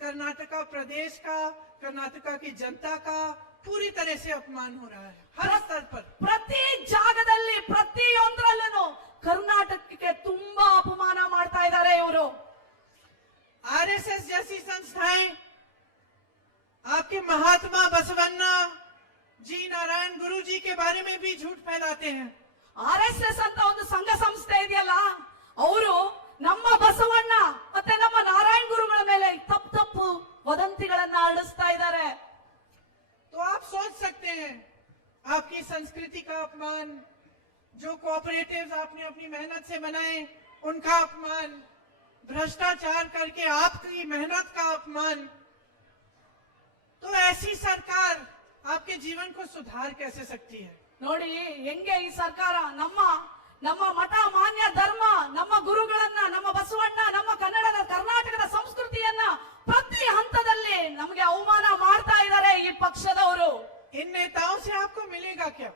कर्नाटका प्रदेश का, कर्नाटका की जनता का पूरी तरह से अपमान हो रहा है। हर स्तर पर ಪ್ರತಿ ಜಾಗದಲ್ಲಿ ಪ್ರತಿಯೊಂದರಲ್ಲೂ ಕರ್ನಾಟಕಕ್ಕೆ ತುಂಬಾ ಅಪಮಾನ ಮಾಡ್ತಾ ಇದ್ದಾರೆ ಇವರು. आरएसएस जैसी संस्थाएं आपके महात्मा बसवन्ना जी, नारायण गुरु जी के बारे में भी झूठ फैलाते हैं। RSS ಅಂತ ಒಂದು ಸಂಘ ಸಂಸ್ಥೆ ಇದೆಯಲ್ಲ, ಅವರು ನಮ್ಮ ಬಸವಣ್ಣ ಮತ್ತೆ ನಮ್ಮ ನಾರಾಯಣ್ ಗುರುಗಳ ಮೇಲೆ ತಪ್ಪು ವದಂತಿಗಳನ್ನ ಹರಡಿಸ್ತಾ ಇದ್ದಾರೆ. तो आप सोच सकते हैं आपकी संस्कृति का अपमान, जो कोऑपरेटिव्स आपने अपनी मेहनत से बनाए उनका अपमान, भ्रष्टाचार करके आपकी मेहनत का अपमान, तो ऐसी सरकार आपके जीवन को सुधार कैसे सकती है? ನೋಡಿ ಹೆಂಗೆ ಈ ಸರ್ಕಾರ ನಮ್ಮ ಮಠ, ಮಾನ್ಯ ಧರ್ಮ, ನಮ್ಮ ಗುರುಗಳನ್ನ, ನಮ್ಮ ಬಸವಣ್ಣ, ನಮ್ಮ ಕನ್ನಡದ ಕರ್ನಾಟಕದ ಸಂಸ್ಕೃತಿಯನ್ನ ಪ್ರತಿ ಹಂತದಲ್ಲಿ ನಮಗೆ ಅವಮಾನ ಮಾಡ್ತಾ ಇದ್ದಾರೆ ಈ ಪಕ್ಷದವರು. इन नेताओं से आपको मिलेगा क्या?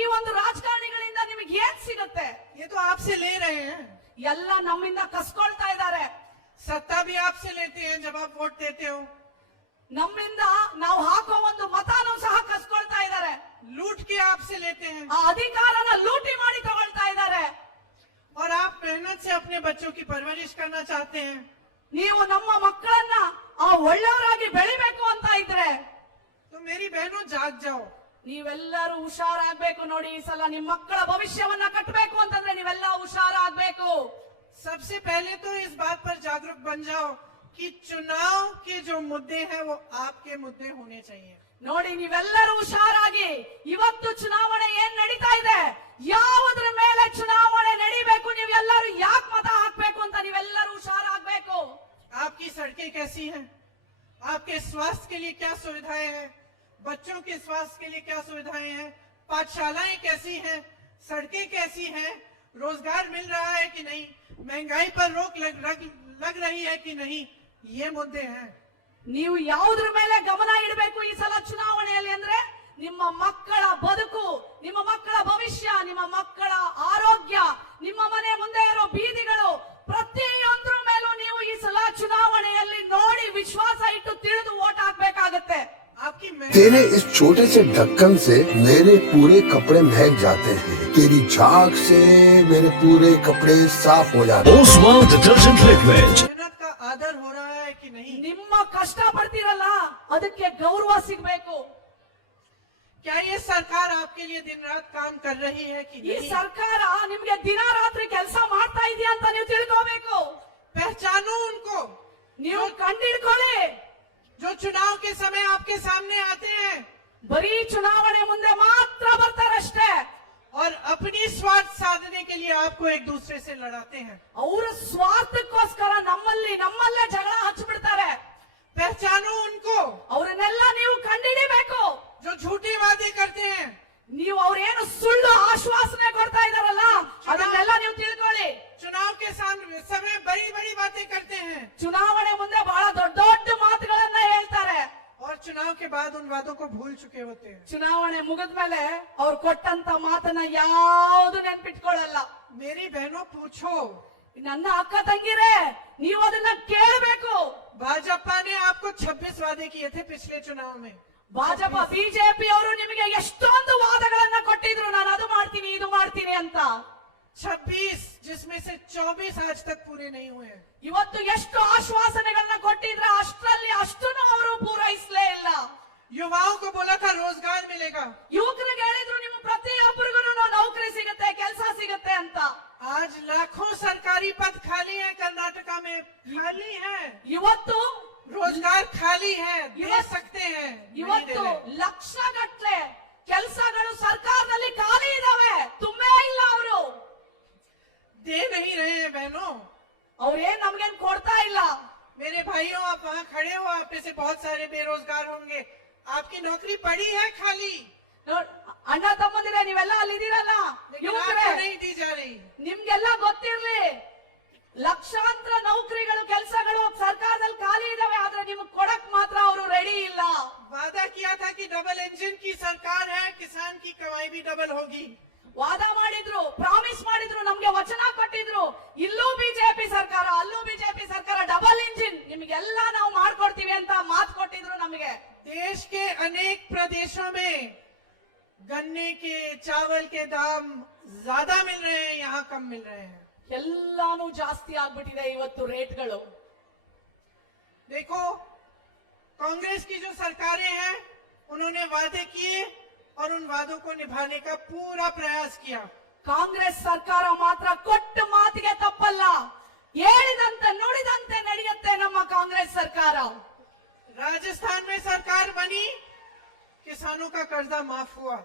ಈ ಒಂದು ರಾಜಕಾರಣಿಗಳಿಂದ ನಿಮಗೆ ಏನ್ ಸಿಗುತ್ತೆ? ये तो आपसे ले रहे हैं, ಎಲ್ಲ ನಮ್ಮಿಂದ ಕಸ್ಕೊಳ್ತಾ ಇದ್ದಾರೆ. सत्ता भी आपसे लेते हैं जब आप वोट देते हो, ನಮ್ಮಿಂದ ನಾವು ಹಾಕೋ ಒಂದು ಮತನೂ ಸಹ ಕಸ್ಕೊಳ್ತಾ ಇದ್ದಾರೆ. लूट के आपसे लेते हैं, ಆ ಅಧಿಕಾರನ ಲೂಟಿ ಮಾಡಿ ತಗೊಳ್ತಾ ಇದ್ದಾರೆ. और आप मेहनत से अपने बच्चों की परवरिश करना चाहते हैं। ನೀವು ನಮ್ಮ ಮಕ್ಕಳನ್ನ ಆ ಒಳ್ಳೆಯವರಾಗಿ ಬೆಳಿಬೇಕು ಅಂತ ಇದ್ರೆ तो मेरी बहनों जाग जाओ। ನೀವೆಲ್ಲರೂ ಹುಷಾರಾಗ್ಬೇಕು. ನೋಡಿ, ಈ ಸಲ ನಿಮ್ಮ ಮಕ್ಕಳ ಭವಿಷ್ಯವನ್ನ ಕಟ್ಟಬೇಕು ಅಂತಂದ್ರೆ ನೀವೆಲ್ಲ ಹುಷಾರಾಗ್ಬೇಕು. सबसे पहले तो इस बात पर जागरूक बन जाओ कि चुनाव के जो मुद्दे हैं वो आपके मुद्दे होने चाहिए। ನೋಡಿ, ನೀವೆಲ್ಲರೂ ಹುಷಾರಾಗಿ ಇವತ್ತು ಚುನಾವಣೆ ಏನ್ ನಡೀತಾ ಇದೆ, ಯಾವುದ್ರ ಮೇಲೆ ಚುನಾವಣೆ ನಡೀಬೇಕು, ನೀವೆಲ್ಲರೂ ಯಾಕೆ ಮತ ಹಾಕ್ಬೇಕು ಅಂತ ನೀವೆಲ್ಲರೂ ಹುಷಾರಾಗ್ಬೇಕು. आपकी सड़कें कैसी हैं, आपके स्वास्थ्य के लिए क्या सुविधाएं हैं, बच्चों के स्वास्थ्य के लिए क्या सुविधाएं हैं, पाठशालाएं कैसी हैं, सड़कें कैसी हैं, रोजगार मिल रहा है कि नहीं, महंगाई पर रोक लग रही है कि नहीं, ये मुद्दे हैं। ನೀವು ಯಾವುದ್ರ ಮೇಲೆ ಗಮನ ಇಡಬೇಕು ಈ ಸಲ ಚುನಾವಣೆಯಲ್ಲಿ ಅಂದ್ರೆ ನಿಮ್ಮ ಮಕ್ಕಳ ಬದುಕು, ನಿಮ್ಮ ಮಕ್ಕಳ ಭವಿಷ್ಯ, ನಿಮ್ಮ ಮಕ್ಕಳ ಆರೋಗ್ಯ, ನಿಮ್ಮ ಮನೆ ಮುಂದೆ ಇರೋ ಬೀದಿಗಳು, ಪ್ರತಿಯೊಂದ್ರ ಮೇಲೂ ನೀವು ಈ ಸಲ ಚುನಾವಣೆಯಲ್ಲಿ ನೋಡಿ ವಿಶ್ವಾಸ ಇಟ್ಟು ತಿಳಿದು ವೋಟ್ ಹಾಕ್ಬೇಕಾಗತ್ತೆ. तेरे इस छोटे से ढक्कन से मेरे पूरे कपड़े महक जाते हैं, तेरी झाग से मेरे पूरे कपड़े साफ हो जाते हैं। Oswal detergent liquid. मेहनत का आदर हो रहा है कि नहीं? ನಿಮ್ಮ ಕಷ್ಟ ಪಡ್ತೀರಲ್ಲ ಅದಕ್ಕೆ ಗೌರವ ಸಿಗಬೇಕು. क्या ये सरकार आपके लिए दिन रात काम कर रही है कि ಈ नहीं? ಸರ್ಕಾರ ನಿಮ್ಗೆ ದಿನ ರಾತ್ರಿ ಕೆಲಸ ಮಾಡ್ತಾ ಇದೆಯಾ ಅಂತ ನೀವು ತಿಳ್ಕೋಬೇಕು. पहचानो उनको ನೀವು ಕಂಡಿಡ್ಕೊಳ್ಳಿ. जो चुनाव के समय आपके सामने आते हैं ಬರೀ ಚುನಾವಣೆ ಮುಂದೆ ಮಾತ್ರ ಬರ್ತಾರಷ್ಟೇ. और अपनी स्वार्थ साधने के लिए आपको एक दूसरे से लड़ाते हैं। ಅವರ ಸ್ವಾರ್ಥಕ್ಕೋಸ್ಕರ ನಮ್ಮಲ್ಲೇ ಜಗಳ ಹಚ್ಚಿಬಿಡ್ತಾರೆ. पहचानो उनको ಅವರನ್ನೆಲ್ಲ ನೀವು ಕಂಡಿಡಿಬೇಕು. जो झूठे वादे करते हैं, ನೀವು ಅವ್ರೇನು चुनाव के बाद उन वादों को भूल चुके होते हैं। ಚುನಾವಣೆ ಮುಗಿದ್ಮೇಲೆ ಅವ್ರು ಕೊಟ್ಟಂತ ಮಾತನ್ನ ಯಾವುದು ನೆನ್ಪಿಟ್ಕೊಳ್ಳಲ್ಲ. मेरी बहनों पूछो, ನನ್ನ ಅಕ್ಕ ತಂಗಿರೇ, ನೀವು ಅದನ್ನ ಕೇಳಬೇಕು. भाजपा ने आपको 26 वादे किए थे पिछले चुनाव में। ಭಾಜಪ ಬಿಜೆಪಿ ಅವರು ನಿಮಗೆ ಎಷ್ಟೊಂದು ವಾದಗಳನ್ನ ಕೊಟ್ಟಿದ್ರು, ನಾನು ಅದು ಮಾಡ್ತೀನಿ ಇದು ಮಾಡ್ತೀನಿ ಅಂತ. 26 जिसमें से 24 आज तक पूरे नहीं हुए हैं। ಇವತ್ತು ಎಷ್ಟು ಆಶ್ವಾಸನೆಗಳನ್ನ ಕೊಟ್ಟಿದ್ರೆ ಅಷ್ಟರಲ್ಲಿ ಅಷ್ಟನ್ನು ಅವರು ಪೂರೈಸಲೇ ಇಲ್ಲ. युवाओं को बोला था रोजगार मिलेगा, ಯುವಕರಿಗೆ ಹೇಳಿದ್ರು ನಿಮ್ಮ ಪ್ರತಿಯೊಬ್ಬರಿಗೂ ನೌಕರಿ ಸಿಗುತ್ತೆ, ಕೆಲಸ ಸಿಗುತ್ತೆ ಅಂತ. आज लाखों सरकारी पद खाली है कर्नाटका में, खाली है। ಇವತ್ತು रोजगार खाली है, दे युवा- सकते हैं, नहीं दे ಇವತ್ತು रहे। ಲಕ್ಷಗಟ್ಲೆ ಕೆಲಸಗಳು ಸರ್ಕಾರದಲ್ಲಿ ಖಾಲಿ ಇದಾವೆ, ತುಂಬೇ ಇಲ್ಲ. ಅವರು दे नहीं रहे हैं बहनों। ಅವ್ರೇನ್ ನಮ್ಗೇನ್ ಕೊಡ್ತಾ ಇಲ್ಲ. मेरे भाइयों, आप वहाँ खड़े हो, आप में से बहुत सारे बेरोजगार होंगे, आपकी नौकरी पड़ी है खाली, ನೋಡ್ ಅಣ್ಣ ತಮ್ಮಂದಿರೇ, ನೀವೆಲ್ಲ ಅಲ್ಲಿದ್ದೀರಲ್ಲ, लेकिन ಯುವಕರೇ, आपको नहीं दी जा रही। ನಿಮ್ಗೆಲ್ಲ ಗೊತ್ತಿರ್ಲಿ, ಲಕ್ಷಾಂತರ ನೌಕರಿಗಳು ಕೆಲಸಗಳು ಸರ್ಕಾರದಲ್ಲಿ ಖಾಲಿ ಇದಾವೆ, ಆದ್ರೆ ನಿಮ್ಗೆ ಕೊಡಕ್ ಮಾತ್ರ ಅವರು ರೆಡಿ ಇಲ್ಲ. वादा किया था कि डबल इंजन की सरकार है, किसान की कमाई भी डबल होगी। ವಾದ ಮಾಡಿದ್ರು, ಪ್ರಾಮಿಸ್ ಮಾಡಿದ್ರು, ನಮ್ಗೆ ವಚನ ಕೊಟ್ಟಿದ್ರು. ಇಲ್ಲೂ ಬಿಜೆಪಿ ಸರ್ಕಾರ, ಅಲ್ಲೂ ಬಿಜೆಪಿ ಸರ್ಕಾರ, ಡಬಲ್ ಇಂಜಿನ್ ನಿಮ್ಗೆಲ್ಲ ನಾವು ಮಾಡ್ಕೊಡ್ತೀವಿ ಅಂತ ಮಾತು ಕೊಟ್ಟಿದ್ರು ನಮಗೆ. देश के अनेक प्रदेशों में गन्ने के, चावल के दाम ज्यादा मिल रहे हैं, यहाँ कम मिल रहे हैं। ಎಲ್ಲಾನು ಜಾಸ್ತಿ ಆಗ್ಬಿಟ್ಟಿದೆ ಇವತ್ತು ರೇಟ್ಗಳು. देखो, कांग्रेस की जो सरकारें हैं, उन्होंने वादे किए और उन वादों को निभाने का पूरा प्रयास किया। ಕಾಂಗ್ರೆಸ್ ಸರ್ಕಾರ ಮಾತ್ರ ಕೊಟ್ಟ ಮಾತಿಗೆ ತಪ್ಪಲ್ಲ, ಹೇಳಿದಂತೆ ನುಡಿದಂತೆ ನಡೆಯುತ್ತೆ ನಮ್ಮ ಕಾಂಗ್ರೆಸ್ ಸರ್ಕಾರ. राजस्थान में सरकार बनी, किसानों का कर्जा माफ हुआ।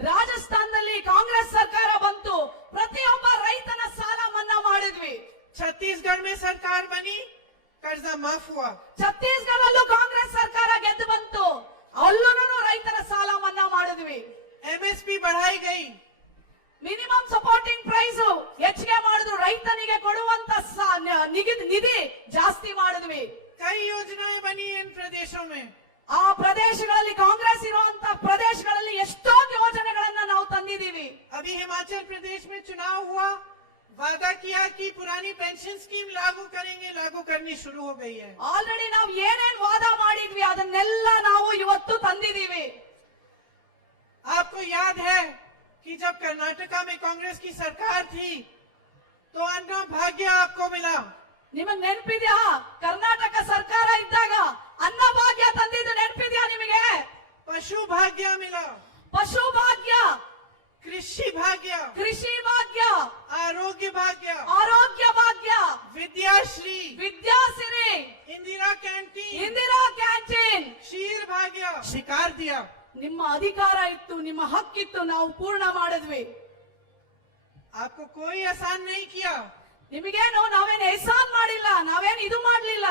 ರಾಜಸ್ಥಾನದಲ್ಲಿ ಕಾಂಗ್ರೆಸ್ ಸರ್ಕಾರ ಬಂತು, ಪ್ರತಿಯೊಬ್ಬ ರೈತನ ಸಾಲ ಮನ್ನಾ ಮಾಡಿದ್ವಿ. छत्तीसगढ़ में सरकार बनी, कर्जा माफ हुआ। ಛತ್ತೀಸ್ಗಢಲ್ಲೂ ಕಾಂಗ್ರೆಸ್ ಸರ್ಕಾರ ಗೆದ್ದು ಬಂತು, ಅಲ್ಲೂ ರೈತರ ಸಾಲ ಮನ್ನಾ ಮಾಡಿದ್ವಿ. एमएसपी बढ़ाई गई, ಮಿನಿಮಮ್ ಸಪೋರ್ಟಿಂಗ್ ಪ್ರೈಸ್ ಹೆಚ್ಚಿಗೆ ಮಾಡಿದ್ರು, ರೈತನಿಗೆ ಕೊಡುವಂತ ನಿಧಿ ಜಾಸ್ತಿ ಮಾಡಿದ್ವಿ. कई योजनाएं बनी इन प्रदेशों में। ಆ ಪ್ರದೇಶಗಳಲ್ಲಿ ಕಾಂಗ್ರೆಸ್ ಇರುವಂತ ಪ್ರದೇಶಗಳಲ್ಲಿ ಎಷ್ಟೊಂದು ಯೋಜನೆಗಳನ್ನ ನಾವು ತಂದಿದ್ದೀವಿ. अभी हिमाचल प्रदेश में चुनाव हुआ, वादा किया कि पुरानी पेंशन स्कीम लागू करेंगे, लागू करनी शुरू हो गई है। ಆಲ್ರೆಡಿ ನಾವು ಏನೇನ್ ವಾದ ಮಾಡಿದ್ವಿ ಅದನ್ನೆಲ್ಲ ನಾವು ಇವತ್ತು ತಂದಿದ್ದೀವಿ. आपको याद है कि जब कर्नाटका में कांग्रेस की सरकार थी तो अन्न भाग्य आपको मिला। ನಿಮಗ್ ನೆನಪಿದ್ಯಾ? ಕರ್ನಾಟಕ ಸರ್ಕಾರ ಇದ್ದಾಗ ಅನ್ನಭಾಗ್ಯ ತಂದಿದ್ದು ನೆನಪಿದ್ಯಾ ನಿಮಗೆ? पशु भाग्य मिला, ಪಶು ಭಾಗ್ಯ, कृषि भाग्य, ಕೃಷಿ ಭಾಗ್ಯ, आरोग्य भाग्य, ಆರೋಗ್ಯ ಭಾಗ್ಯ, विद्याश्री, ವಿದ್ಯಾಸಿರಿ, इंदिरा कैंटीन, ಇಂದಿರಾ ಕ್ಯಾಂಟೀನ್. शीर भाग्य, शिकार दिया। ನಿಮ್ಮ ಅಧಿಕಾರ ಇತ್ತು, ನಿಮ್ಮ ಹಕ್ಕಿತ್ತು, ನಾವು ಪೂರ್ಣ ಮಾಡಿದ್ವಿ. आपको कोई आसान नहीं किया। ನಿಮಗೇನು ನಾವೇನು ಎಹ್ಸಾನ್ ಮಾಡಿಲ್ಲ, ನಾವೇನು ಇದು ಮಾಡ್ಲಿಲ್ಲ,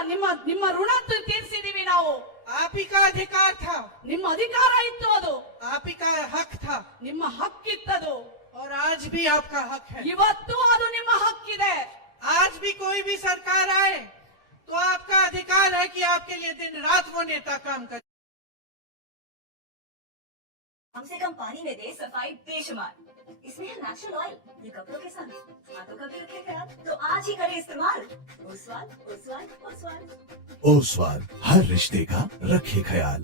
ನಿಮ್ಮ ಋಣ ತೀರ್ಸಿದೀವಿ ನಾವು. आप ही का अधिकार था, ನಿಮ್ಮ ಅಧಿಕಾರ ಇತ್ತು, ಅದು आप ही का हक था, ನಿಮ್ಮ ಹಕ್ಕಿತ್ತದು. और आज भी आपका हक है। ಇವತ್ತು ಅದು ನಿಮ್ಮ ಹಕ್ಕಿದೆ. आज भी कोई भी सरकार आए तो आपका अधिकार है कि आपके लिए दिन रात वो नेता काम करे। कम से कम पानी में दे सफाई बेशुमार। इसमें है नेचुरल ऑयल, ये कपड़ों के साथ हाथों का भी रखे ख्याल, तो आज ही करें इस्तेमाल। ओसवाल, ओसवाल, ओसवाल। ओसवाल हर रिश्ते का रखे ख्याल।